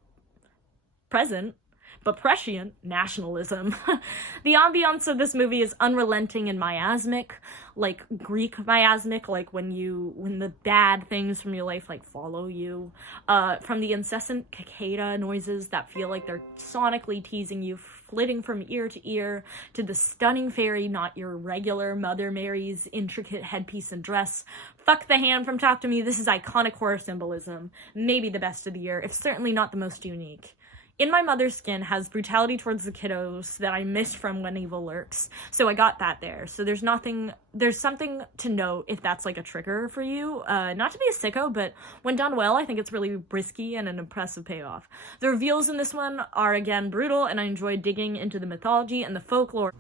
but prescient nationalism. The ambiance of this movie is unrelenting and miasmic, like Greek miasmic, like when the bad things from your life like follow you. From the incessant cicada noises that feel like they're sonically teasing you, flitting from ear to ear, to the stunning fairy, not your regular Mother Mary's intricate headpiece and dress. Fuck the hand from Talk to Me. This is iconic horror symbolism. Maybe the best of the year, if certainly not the most unique. In My Mother's Skin has brutality towards the kiddos that I missed from When Evil Lurks, so I got that there. So there's something to note if that's like a trigger for you. Not to be a sicko, but when done well, I think it's really risky and an impressive payoff. The reveals in this one are again brutal, and I enjoy digging into the mythology and the folklore.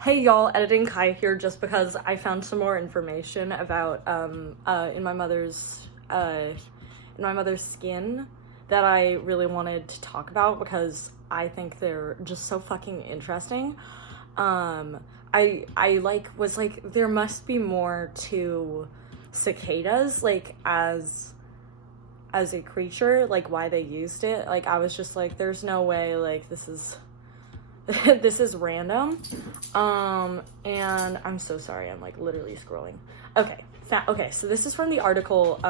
Hey y'all, Editing Kai here just because I found some more information about In My Mother's Skin that I really wanted to talk about because I think they're just so fucking interesting. Was like, there must be more to cicadas, like, as a creature, like, why they used it. Like, I was just like, there's no way, like, this is this is random. And I'm so sorry, I'm like literally scrolling. Okay, so this is from the article,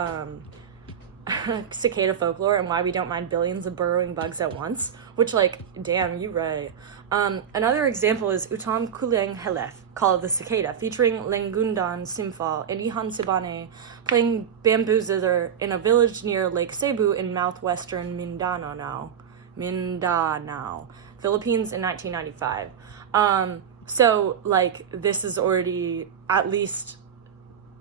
Cicada Folklore and Why We Don't Mind Billions of Burrowing Bugs at Once, which, like, damn, you right. Another example is Utam Kuleng Helef, called The Cicada, featuring Lengundan Simfal and Ihan Sibane playing bamboo zither in a village near Lake Cebu in southwestern Mindanao, Philippines in 1995. So, like, this is already, at least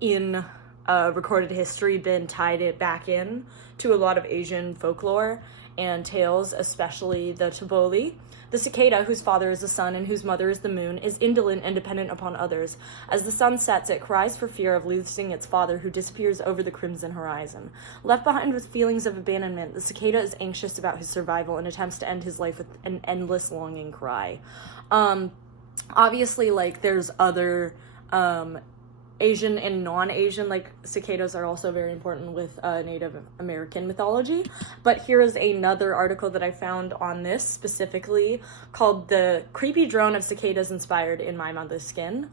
in recorded history, been tied it back in to a lot of Asian folklore and tales, especially the Taboli. The cicada, whose father is the sun and whose mother is the moon, is indolent and dependent upon others. As the sun sets, it cries for fear of losing its father, who disappears over the crimson horizon. Left behind with feelings of abandonment, the cicada is anxious about his survival and attempts to end his life with an endless longing cry. Obviously, like, there's other Asian and non-Asian, like, cicadas are also very important with Native American mythology. But here is another article that I found on this specifically called The Creepy Drone of Cicadas Inspired in My Mother's Skin.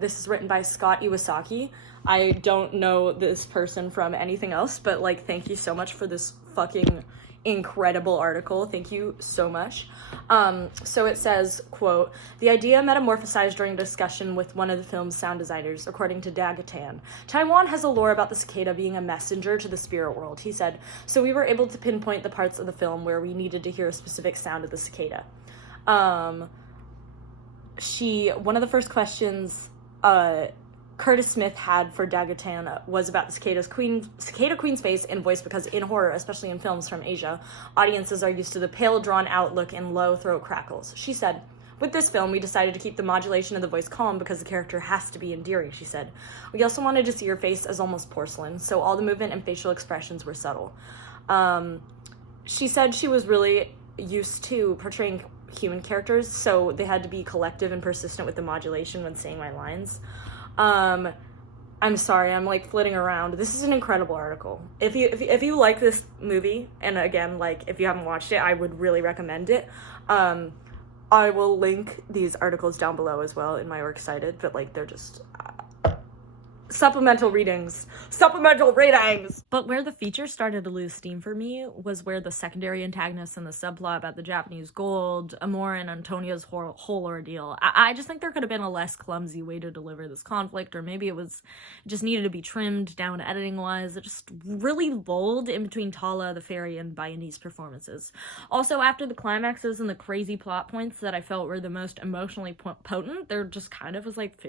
This is written by Scott Iwasaki. I don't know this person from anything else, but, like, thank you so much for this fucking incredible article. Thank you so much. So it says, quote, "The idea metamorphosized during a discussion with one of the film's sound designers, according to Dagatan. Taiwan has a lore about the cicada being a messenger to the spirit world," he said, "so we were able to pinpoint the parts of the film where we needed to hear a specific sound of the cicada." One of the first questions Curtis Smith had for Dagatan was about the cicada queen's face and voice, because in horror, especially in films from Asia, audiences are used to the pale, drawn-out look and low throat crackles. She said, "With this film, we decided to keep the modulation of the voice calm because the character has to be endearing," she said. "We also wanted to see her face as almost porcelain, so all the movement and facial expressions were subtle." She said she was really used to portraying human characters, so they had to be collective and persistent with the modulation when saying my lines. I'm sorry, I'm like flitting around. This is an incredible article. If you like this movie, and again, like, if you haven't watched it, I would really recommend it. I will link these articles down below as well in my work Cited, but, like, they're just supplemental readings. But where the feature started to lose steam for me was where the secondary antagonists and the subplot about the Japanese gold, Amor and Antonia's whole ordeal. I just think there could have been a less clumsy way to deliver this conflict, or maybe it just needed to be trimmed down editing wise. It just really lulled in between Tala, the fairy, and Bayanese performances. Also, after the climaxes and the crazy plot points that I felt were the most emotionally potent, there just kind of was like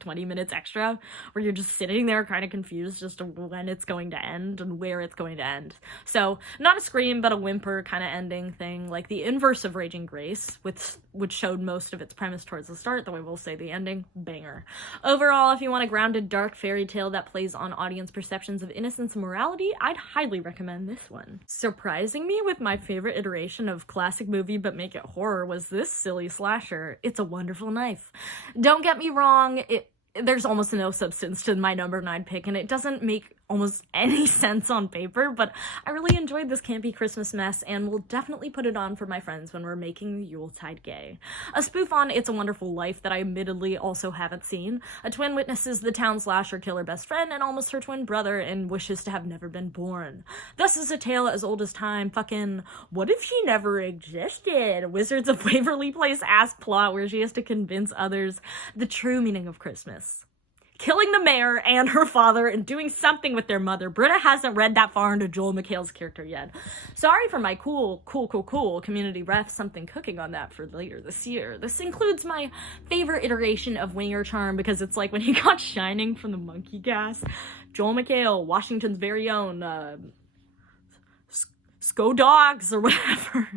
20 minutes extra where you're just sitting there kind of confused as to when it's going to end and where it's going to end. So, not a scream, but a whimper kind of ending thing, like the inverse of Raging Grace, which showed most of its premise towards the start, though I will say the ending, banger. Overall, if you want a grounded, dark fairy tale that plays on audience perceptions of innocence and morality, I'd highly recommend this one. Surprising me with my favorite iteration of classic movie but make it horror was this silly slasher, It's a Wonderful Knife. Don't get me wrong, there's almost no substance to my number 9 pick, and it doesn't make almost any sense on paper, but I really enjoyed this campy Christmas mess and will definitely put it on for my friends when we're making the Yuletide gay. A spoof on It's a Wonderful Life that I admittedly also haven't seen. A twin witnesses the town slasher killer best friend and almost her twin brother and wishes to have never been born. Thus is a tale as old as time. Fucking, what if she never existed? Wizards of Waverly Place ass plot where she has to convince others the true meaning of Christmas. Killing the mayor and her father and doing something with their mother. Britta hasn't read that far into Joel McHale's character yet. Sorry for my cool community ref something cooking on that for later this year. This includes my favorite iteration of Winger Charm because it's like when he got Shining from the monkey gas. Joel McHale, Washington's very own, Sko Dogs or whatever.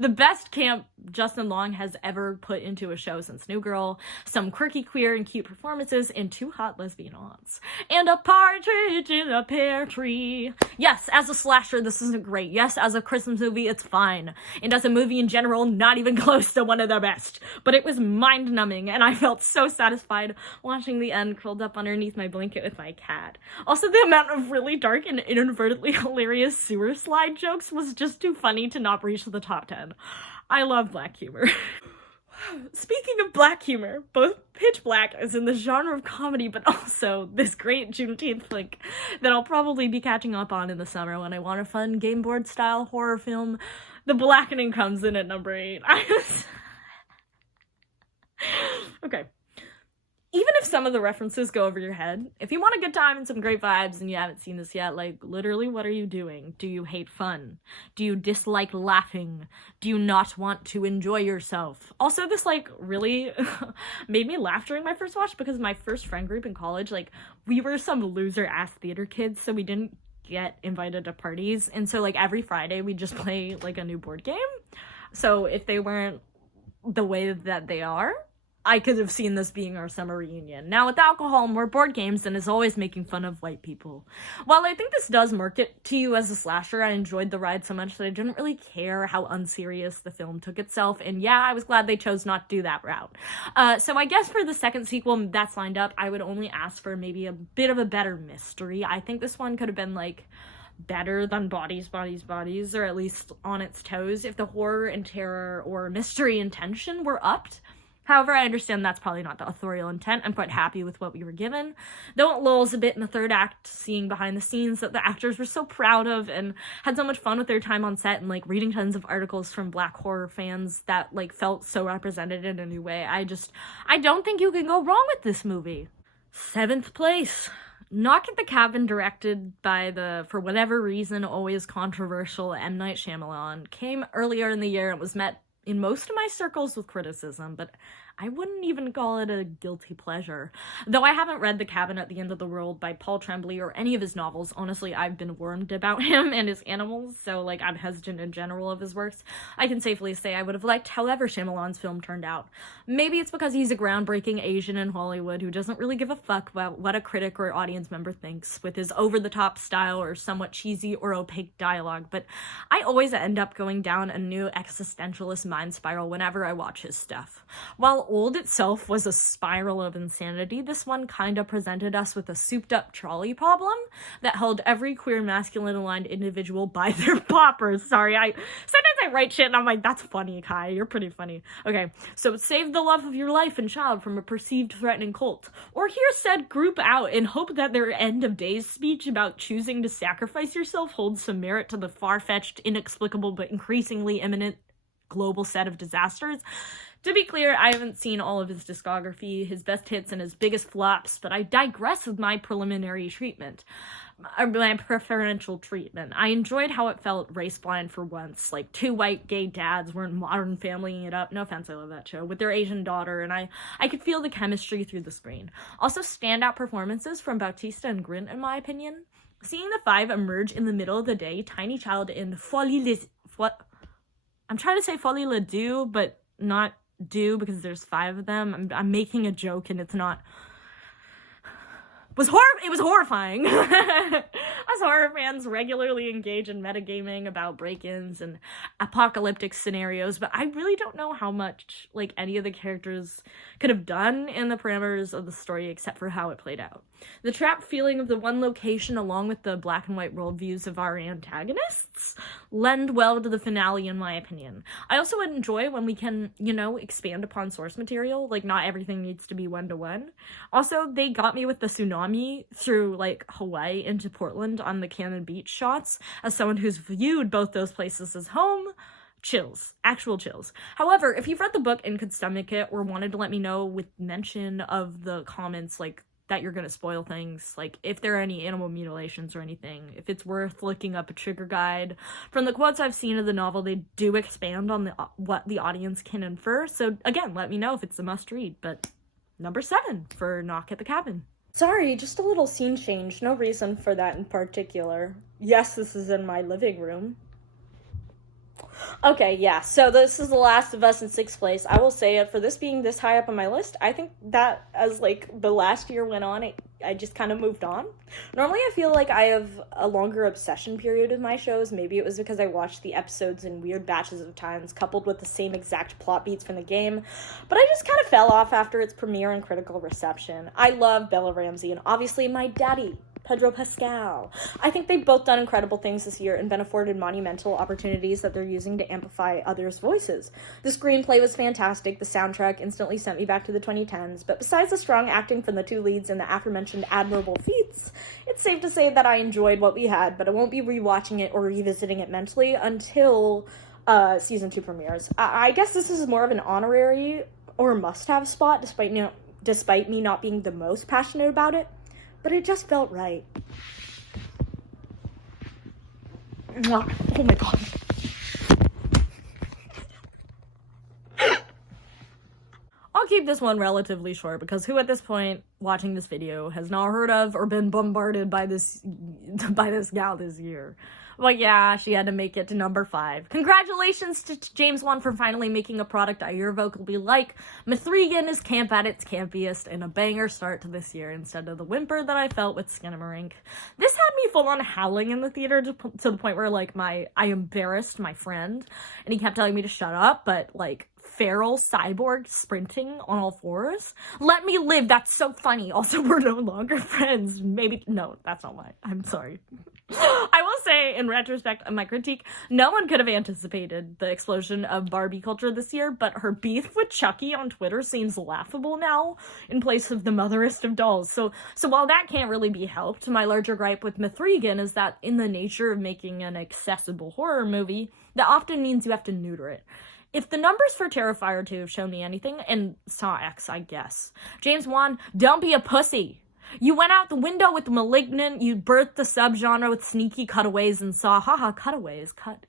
The best camp Justin Long has ever put into a show since New Girl. Some quirky, queer, and cute performances, and 2 hot lesbian aunts. And a partridge in a pear tree. Yes, as a slasher, this isn't great. Yes, as a Christmas movie, it's fine. And as a movie in general, not even close to one of the best. But it was mind-numbing, and I felt so satisfied watching the end curled up underneath my blanket with my cat. Also, the amount of really dark and inadvertently hilarious sewer slide jokes was just too funny to not reach the top 10. I love black humor. Speaking of black humor, both Pitch Black is in the genre of comedy, but also this great Juneteenth flick that I'll probably be catching up on in the summer when I want a fun game board style horror film. The Blackening comes in at number 8. Okay. Even if some of the references go over your head, if you want a good time and some great vibes and you haven't seen this yet, like, literally, what are you doing? Do you hate fun? Do you dislike laughing? Do you not want to enjoy yourself? Also, this, like, really made me laugh during my first watch because my first friend group in college, like, we were some loser-ass theater kids, so we didn't get invited to parties, and so, like, every Friday we'd just play, like, a new board game. So if they weren't the way that they are, I could have seen this being our summer reunion. Now, with alcohol and more board games, and is always making fun of white people. While I think this does market to you as a slasher, I enjoyed the ride so much that I didn't really care how unserious the film took itself, and yeah, I was glad they chose not to do that route. So I guess for the second sequel that's lined up, I would only ask for maybe a bit of a better mystery. I think this one could have been, like, better than Bodies, or at least on its toes, if the horror and terror or mystery and tension were upped. However, I understand that's probably not the authorial intent. I'm quite happy with what we were given. Though it lulls a bit in the third act, seeing behind the scenes that the actors were so proud of and had so much fun with their time on set, and, like, reading tons of articles from black horror fans that, like, felt so represented in a new way. I don't think you can go wrong with this movie. 7th place. Knock at the Cabin, directed by the, for whatever reason, always controversial M. Night Shyamalan, came earlier in the year and was met in most of my circles with criticism, but I wouldn't even call it a guilty pleasure. Though I haven't read The Cabin at the End of the World by Paul Tremblay or any of his novels, honestly, I've been warned about him and his animals, so, like, I'm hesitant in general of his works. I can safely say I would have liked however Shyamalan's film turned out. Maybe it's because he's a groundbreaking Asian in Hollywood who doesn't really give a fuck about what a critic or audience member thinks with his over-the-top style or somewhat cheesy or opaque dialogue, but I always end up going down a new existentialist mind spiral whenever I watch his stuff. While Old itself was a spiral of insanity, this one kinda presented us with a souped-up trolley problem that held every queer masculine-aligned individual by their poppers. Sorry, sometimes I write shit and I'm like, that's funny, Kai, you're pretty funny. Okay, so save the love of your life and child from a perceived threatening cult. Or hear said group out and hope that their end of days speech about choosing to sacrifice yourself holds some merit to the far-fetched, inexplicable, but increasingly imminent global set of disasters. To be clear, I haven't seen all of his discography, his best hits and his biggest flops, but I digress with my preliminary treatment. My preferential treatment. I enjoyed how it felt race-blind for once. Like, 2 white gay dads weren't Modern Familying it up, no offense, I love that show, with their Asian daughter, and I could feel the chemistry through the screen. Also, standout performances from Bautista and Grint, in my opinion. Seeing the 5 emerge in the middle of the day, Tiny Child in I'm trying to say Folie Le Deux, but not do because there's 5 of them. I'm making a joke and it's not. It was horrifying. Us horror fans regularly engage in metagaming about break-ins and apocalyptic scenarios, but I really don't know how much, like, any of the characters could have done in the parameters of the story except for how it played out. The trapped feeling of the one location along with the black and white worldviews of our antagonists lend well to the finale, in my opinion. I also enjoy when we can, expand upon source material, like, not everything needs to be one-to-one. Also, they got me with the tsunami through, like, Hawaii into Portland on the Cannon Beach shots. As someone who's viewed both those places as home, chills. Actual chills. However, if you've read the book and could stomach it, or wanted to let me know with mention of the comments, like, that you're gonna spoil things, like, if there are any animal mutilations or anything, if it's worth looking up a trigger guide. From the quotes I've seen of the novel, they do expand on what the audience can infer, so again, let me know if it's a must-read. But number 7 for Knock at the Cabin. Sorry, just a little scene change. No reason for that in particular. Yes, this is in my living room. Okay, yeah, so this is The Last of Us in 6th place. I will say it, for this being this high up on my list, I think that as, like, the last year went on, I just kind of moved on. Normally I feel like I have a longer obsession period with my shows. Maybe it was because I watched the episodes in weird batches of times, coupled with the same exact plot beats from the game, but I just kind of fell off after its premiere and critical reception. I love Bella Ramsey, and obviously my daddy, Pedro Pascal. I think they've both done incredible things this year and been afforded monumental opportunities that they're using to amplify others' voices. The screenplay was fantastic, the soundtrack instantly sent me back to the 2010s, but besides the strong acting from the two leads and the aforementioned admirable feats, it's safe to say that I enjoyed what we had, but I won't be rewatching it or revisiting it mentally until season 2 premieres. I guess this is more of an honorary or must-have spot, despite me not being the most passionate about it, but it just felt right. Mwah. Oh my god. I'll keep this one relatively short because who at this point watching this video has not heard of or been bombarded by this gal this year? But yeah, she had to make it to number 5. Congratulations to James Wan for finally making a product I irrevocably like. Mithrigan is camp at its campiest and a banger start to this year instead of the whimper that I felt with Skinamarink. This had me full on howling in the theater to the point where like I embarrassed my friend and he kept telling me to shut up, but like feral cyborg sprinting on all fours. Let me live, that's so funny. Also, we're no longer friends. Maybe, no, that's not why. I'm sorry. I will say, in retrospect of my critique, no one could have anticipated the explosion of Barbie culture this year, but her beef with Chucky on Twitter seems laughable now, in place of the motherest of dolls. So while that can't really be helped, my larger gripe with Mithrigan is that in the nature of making an accessible horror movie, that often means you have to neuter it. If the numbers for Terrifier 2 have shown me anything, and Saw X, I guess, James Wan, don't be a pussy. You went out the window with Malignant, you birthed the subgenre with sneaky cutaways and saw, haha, cutaways, cut.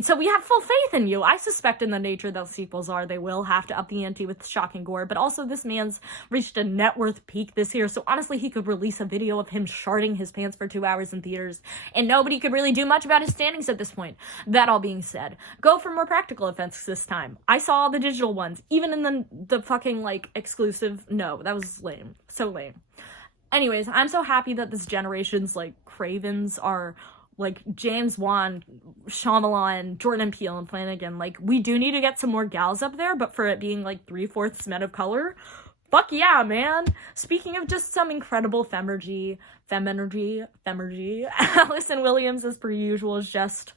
So we have full faith in you. I suspect in the nature that sequels are, they will have to up the ante with shocking gore, but also this man's reached a net worth peak this year, so honestly he could release a video of him sharding his pants for 2 hours in theaters, and nobody could really do much about his standings at this point. That all being said, go for more practical effects this time. I saw the digital ones, even in the fucking, like, exclusive, no, that was lame. So lame. Anyways, I'm so happy that this generation's, like, cravens are, like, James Wan, Shyamalan, Jordan Peele, and Flanagan. Like, we do need to get some more gals up there, but for it being, like, 3/4 men of color, fuck yeah, man! Speaking of just some incredible feminergy, Allison Williams, as per usual, is just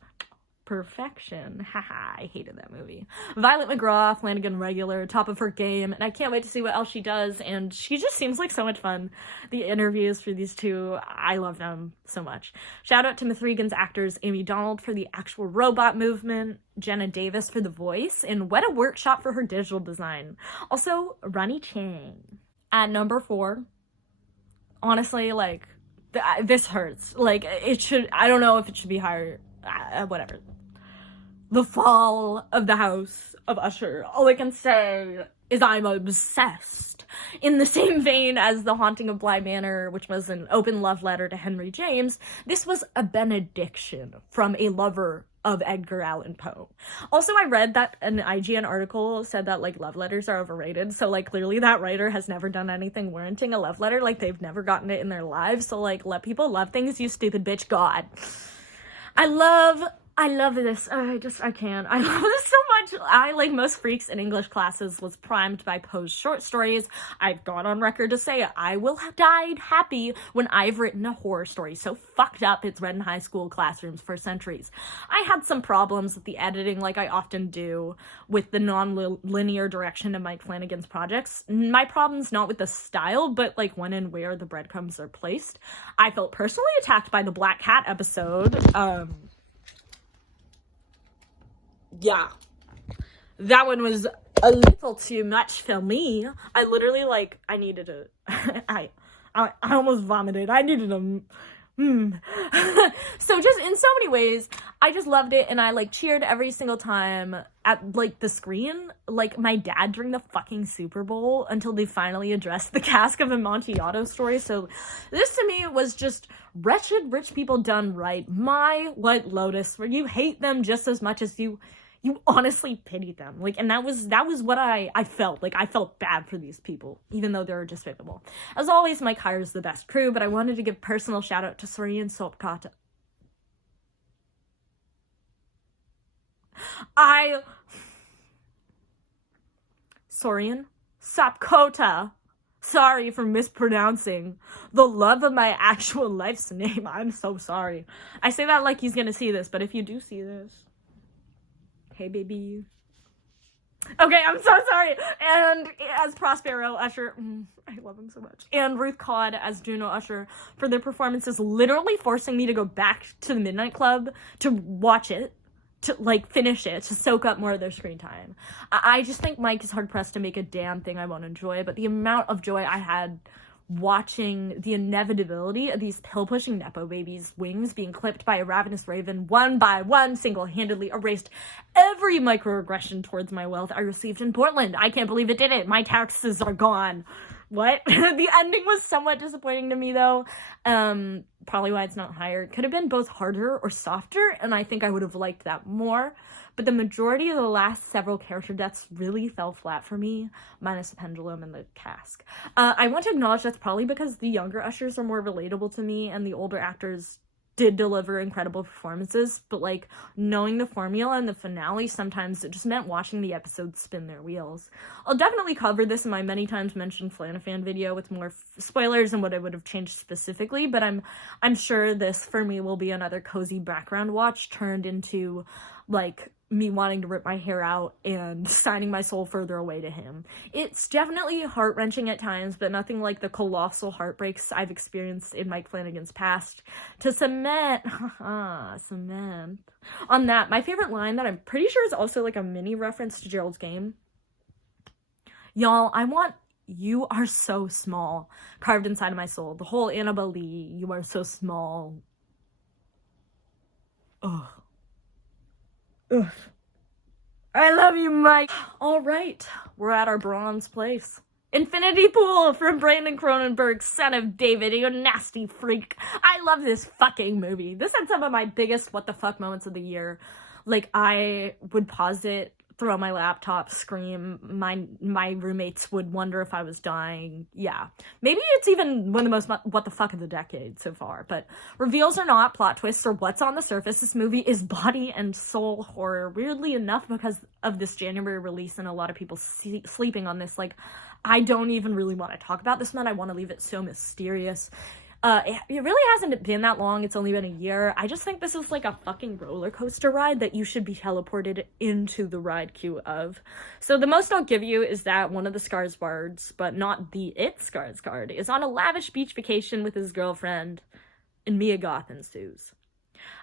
perfection. Haha, I hated that movie. Violet McGraw, Flanagan regular, top of her game, and I can't wait to see what else she does, and she just seems like so much fun. The interviews for these two, I love them so much. Shout out to Mithrigan's actors, Amy Donald for the actual robot movement, Jenna Davis for the voice, and Weta Workshop for her digital design. Also, Ronnie Chang. At number 4, honestly, like, this hurts. Like, it should, I don't know if it should be higher, whatever. The Fall of the House of Usher. All I can say is I'm obsessed. In the same vein as The Haunting of Bly Manor, which was an open love letter to Henry James, this was a benediction from a lover of Edgar Allan Poe. Also, I read that an IGN article said that, like, love letters are overrated, so, like, clearly that writer has never done anything warranting a love letter. Like, they've never gotten it in their lives, so, like, let people love things, you stupid bitch. God. I love this. I can't. I love this so much. I, like most freaks in English classes, was primed by Poe's short stories. I've gone on record to say I will have died happy when I've written a horror story so fucked up it's read in high school classrooms for centuries. I had some problems with the editing, like I often do, with the non-linear direction of Mike Flanagan's projects. My problem's not with the style, but like when and where the breadcrumbs are placed. I felt personally attacked by the Black Cat episode. Yeah, that one was a little too much for me. I literally, like, I needed to, I almost vomited. I needed a, So just in so many ways, I just loved it, and I, like, cheered every single time at, like, the screen, like, my dad during the fucking Super Bowl, until they finally addressed the Cask of Amontillado story. So this to me was just wretched rich people done right. My White Lotus, where you hate them just as much as you honestly pity them. Like, and that was what I felt. Like, I felt bad for these people, even though they're despicable. As always, Mike hires the best crew, but I wanted to give personal shout out to Sorian Sopkata. Sorian Sopkota. Sorry for mispronouncing the love of my actual life's name. I'm so sorry. I say that like he's gonna see this, but if you do see this, hey baby. Okay, I'm so sorry. And as Prospero Usher, I love him so much. And Ruth Codd as Juno Usher for their performances, literally forcing me to go back to the Midnight Club to watch it, to like finish it, to soak up more of their screen time. I just think Mike is hard pressed to make a damn thing I won't enjoy, but the amount of joy I had watching the inevitability of these pill-pushing Nepo babies' wings being clipped by a ravenous raven one by one single-handedly erased every microaggression towards my wealth I received in Portland. I can't believe it did it. My taxes are gone. What? The ending was somewhat disappointing to me, though. Probably why it's not higher. Could have been both harder or softer, and I think I would have liked that more. But the majority of the last several character deaths really fell flat for me, minus the pendulum and the cask. I want to acknowledge that's probably because the younger ushers are more relatable to me, and the older actors did deliver incredible performances, but like knowing the formula and the finale, sometimes it just meant watching the episodes spin their wheels. I'll definitely cover this in my many times mentioned Flanafan video with more spoilers and what I would have changed specifically, but I'm sure this for me will be another cozy background watch turned into like me wanting to rip my hair out and signing my soul further away to him. It's definitely heart-wrenching at times, but nothing like the colossal heartbreaks I've experienced in Mike Flanagan's past. To cement on that, my favorite line that I'm pretty sure is also like a mini reference to Gerald's Game. Y'all, I want "you are so small" carved inside of my soul. The whole Annabelle Lee, "you are so small." Ugh. Ugh. I love you, Mike. All right, we're at our bronze place. Infinity Pool from Brandon Cronenberg, son of David, you nasty freak. I love this fucking movie. This had some of my biggest what the fuck moments of the year. Like, I would pause it, throw my laptop, scream. My roommates would wonder if I was dying. Yeah. Maybe it's even one of the most what the fuck of the decade so far. But reveals or not, plot twists or what's on the surface, this movie is body and soul horror. Weirdly enough, because of this January release and a lot of people sleeping on this, like, I don't even really want to talk about this one. I want to leave it so mysterious. It really hasn't been that long. It's only been a year. I just think this is like a fucking roller coaster ride that you should be teleported into the ride queue of. So the most I'll give you is that one of the Skarsgårds, but not the It Skarsgård, is on a lavish beach vacation with his girlfriend, and Mia Goth ensues.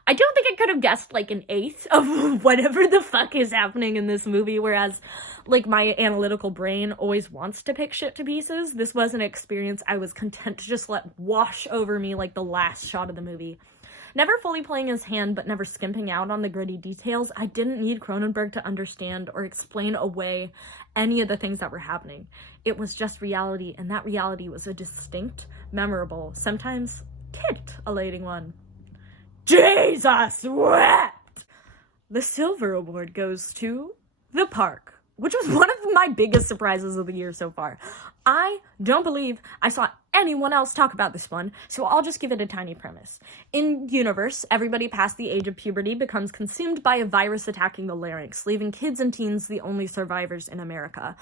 I don't think I could have guessed like an eighth of whatever the fuck is happening in this movie, whereas like my analytical brain always wants to pick shit to pieces. This was an experience I was content to just let wash over me like the last shot of the movie. Never fully playing his hand, but never skimping out on the gritty details, I didn't need Cronenberg to understand or explain away any of the things that were happening. It was just reality, and that reality was a distinct, memorable, sometimes titillating one. Jesus wept! The Silver Award goes to The Park, which was one of my biggest surprises of the year so far. I don't believe I saw anyone else talk about this one, so I'll just give it a tiny premise. In universe, everybody past the age of puberty becomes consumed by a virus attacking the larynx, leaving kids and teens the only survivors in America.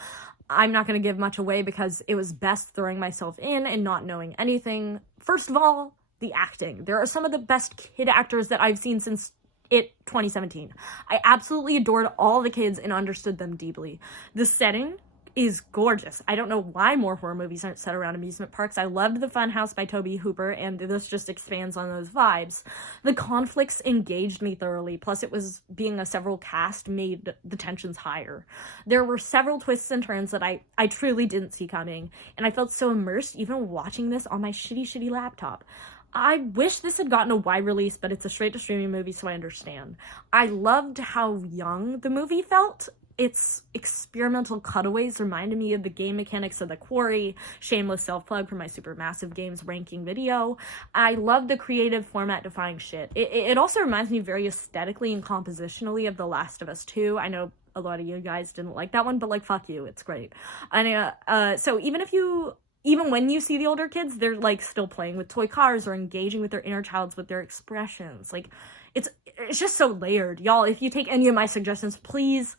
I'm not going to give much away because it was best throwing myself in and not knowing anything. First of all, the acting. There are some of the best kid actors that I've seen since It 2017. I absolutely adored all the kids and understood them deeply. The setting is gorgeous. I don't know why more horror movies aren't set around amusement parks. I loved The Funhouse by Tobe Hooper, and this just expands on those vibes. The conflicts engaged me thoroughly, plus it was being a several cast made the tensions higher. There were several twists and turns that I truly didn't see coming, and I felt so immersed even watching this on my shitty laptop. I wish this had gotten a wide release, but it's a straight-to-streaming movie, so I understand. I loved how young the movie felt. Its experimental cutaways reminded me of the game mechanics of The Quarry, shameless self-plug for my Supermassive Games ranking video. I love the creative format-defying shit. It also reminds me very aesthetically and compositionally of The Last of Us 2. I know a lot of you guys didn't like that one, but like, fuck you, it's great. And so even when you see the older kids, they're like still playing with toy cars or engaging with their inner childs with their expressions. Like, it's just so layered. Y'all, if you take any of my suggestions, please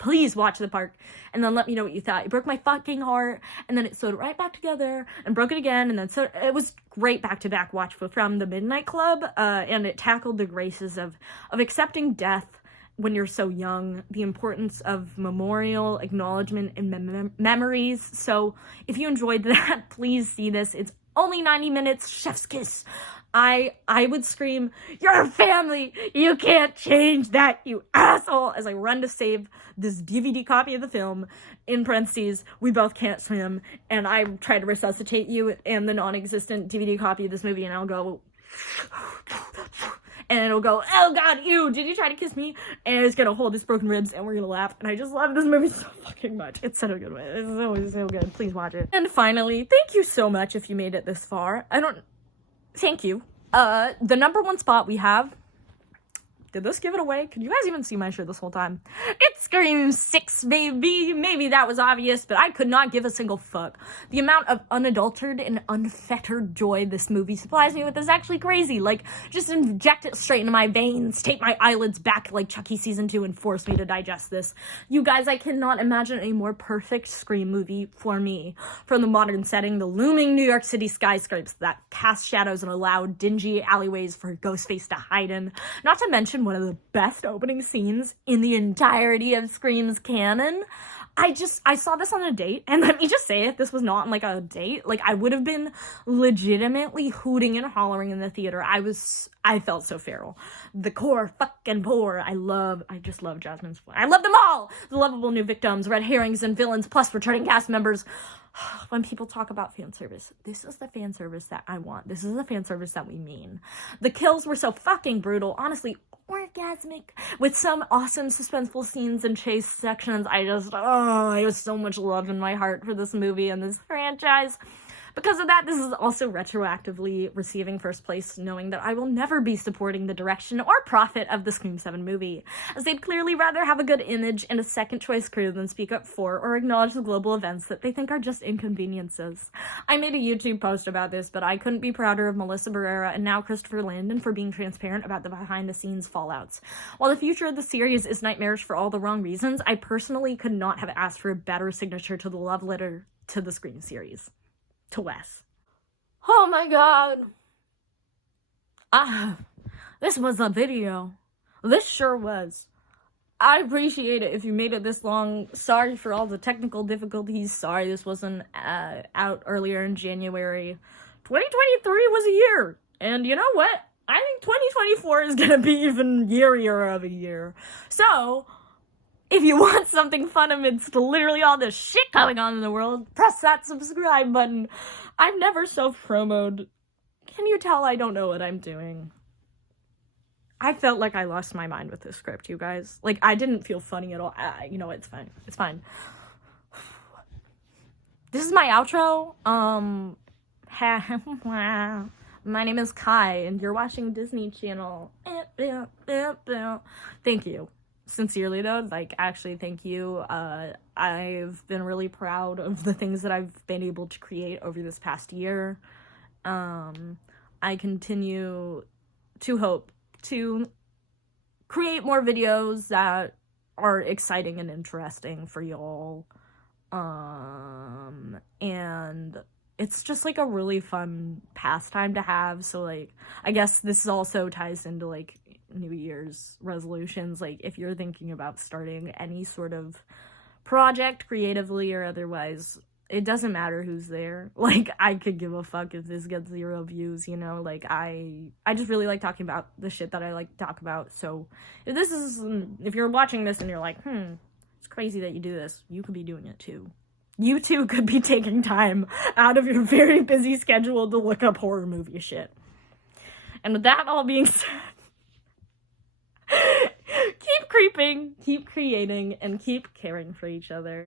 please watch the park and then let me know what you thought. It broke my fucking heart, and then it sewed it right back together and broke it again, and then so it was great back-to-back watch from The Midnight Club, and it tackled the graces of accepting death when you're so young, the importance of memorial, acknowledgement, and memories. So if you enjoyed that, please see this. It's only 90 minutes, chef's kiss. I would scream, "You're family! You can't change that, you asshole!" as I run to save this DVD copy of the film. In parentheses, we both can't swim, and I try to resuscitate you and the non-existent DVD copy of this movie, and I'll go, and it'll go, "Oh god, ew, did you try to kiss me?" And it's gonna hold its broken ribs, and we're gonna laugh, and I just love this movie so fucking much. It's such a good one. It's so good. Please watch it. And finally, thank you so much if you made it this far. Thank you. The number one spot we have, did this give it away? Could you guys even see my shirt this whole time? It's Scream 6, baby! Maybe that was obvious, but I could not give a single fuck. The amount of unadulterated and unfettered joy this movie supplies me with is actually crazy. Like, just inject it straight into my veins, take my eyelids back like Chucky Season 2 and force me to digest this. You guys, I cannot imagine a more perfect Scream movie for me. From the modern setting, the looming New York City skyscrapers that cast shadows and allow dingy alleyways for Ghostface to hide in. Not to mention one of the best opening scenes in the entirety of Scream's canon. I saw this on a date, and let me just say, if this was not on, like, a date, like, I would have been legitimately hooting and hollering in the theater. I felt so feral. The core fucking poor. I just love Jasmine's voice. I love them all! The lovable new victims, red herrings, and villains, plus returning cast members. When people talk about fan service, this is the fan service that I want. This is the fan service that we mean. The kills were so fucking brutal, honestly orgasmic, with some awesome suspenseful scenes and chase sections. I have so much love in my heart for this movie and this franchise. Because of that, this is also retroactively receiving first place, knowing that I will never be supporting the direction or profit of the Scream 7 movie, as they'd clearly rather have a good image and a second-choice crew than speak up for or acknowledge the global events that they think are just inconveniences. I made a YouTube post about this, but I couldn't be prouder of Melissa Barrera and now Christopher Landon for being transparent about the behind-the-scenes fallouts. While the future of the series is nightmarish for all the wrong reasons, I personally could not have asked for a better signature to the love letter to the Scream series. To Wes. Oh my god. This was a video. This sure was. I appreciate it if you made it this long. Sorry for all the technical difficulties. Sorry this wasn't out earlier in January. 2023 was a year. And you know what? I think 2024 is gonna be even yearier of a year. So, if you want something fun amidst literally all this shit going on in the world, press that subscribe button. I've never self-promoed. Can you tell I don't know what I'm doing? I felt like I lost my mind with this script, you guys. Like, I didn't feel funny at all. You know, it's fine. It's fine. This is my outro. My name is Kai, and you're watching Disney Channel. Thank you. Sincerely though, like, actually thank you. I've been really proud of the things that I've been able to create over this past year. I continue to hope to create more videos that are exciting and interesting for y'all. And it's just, like, a really fun pastime to have, so, like, I guess this also ties into, like, New Year's resolutions. Like, if you're thinking about starting any sort of project, creatively or otherwise, it doesn't matter who's there. Like, I could give a fuck if this gets 0 views, you know? Like, I just really like talking about the shit that I like to talk about, so if you're watching this and you're like, it's crazy that you do this, you could be doing it too. You too could be taking time out of your very busy schedule to look up horror movie shit. And with that all being said, keep creeping, keep creating, and keep caring for each other.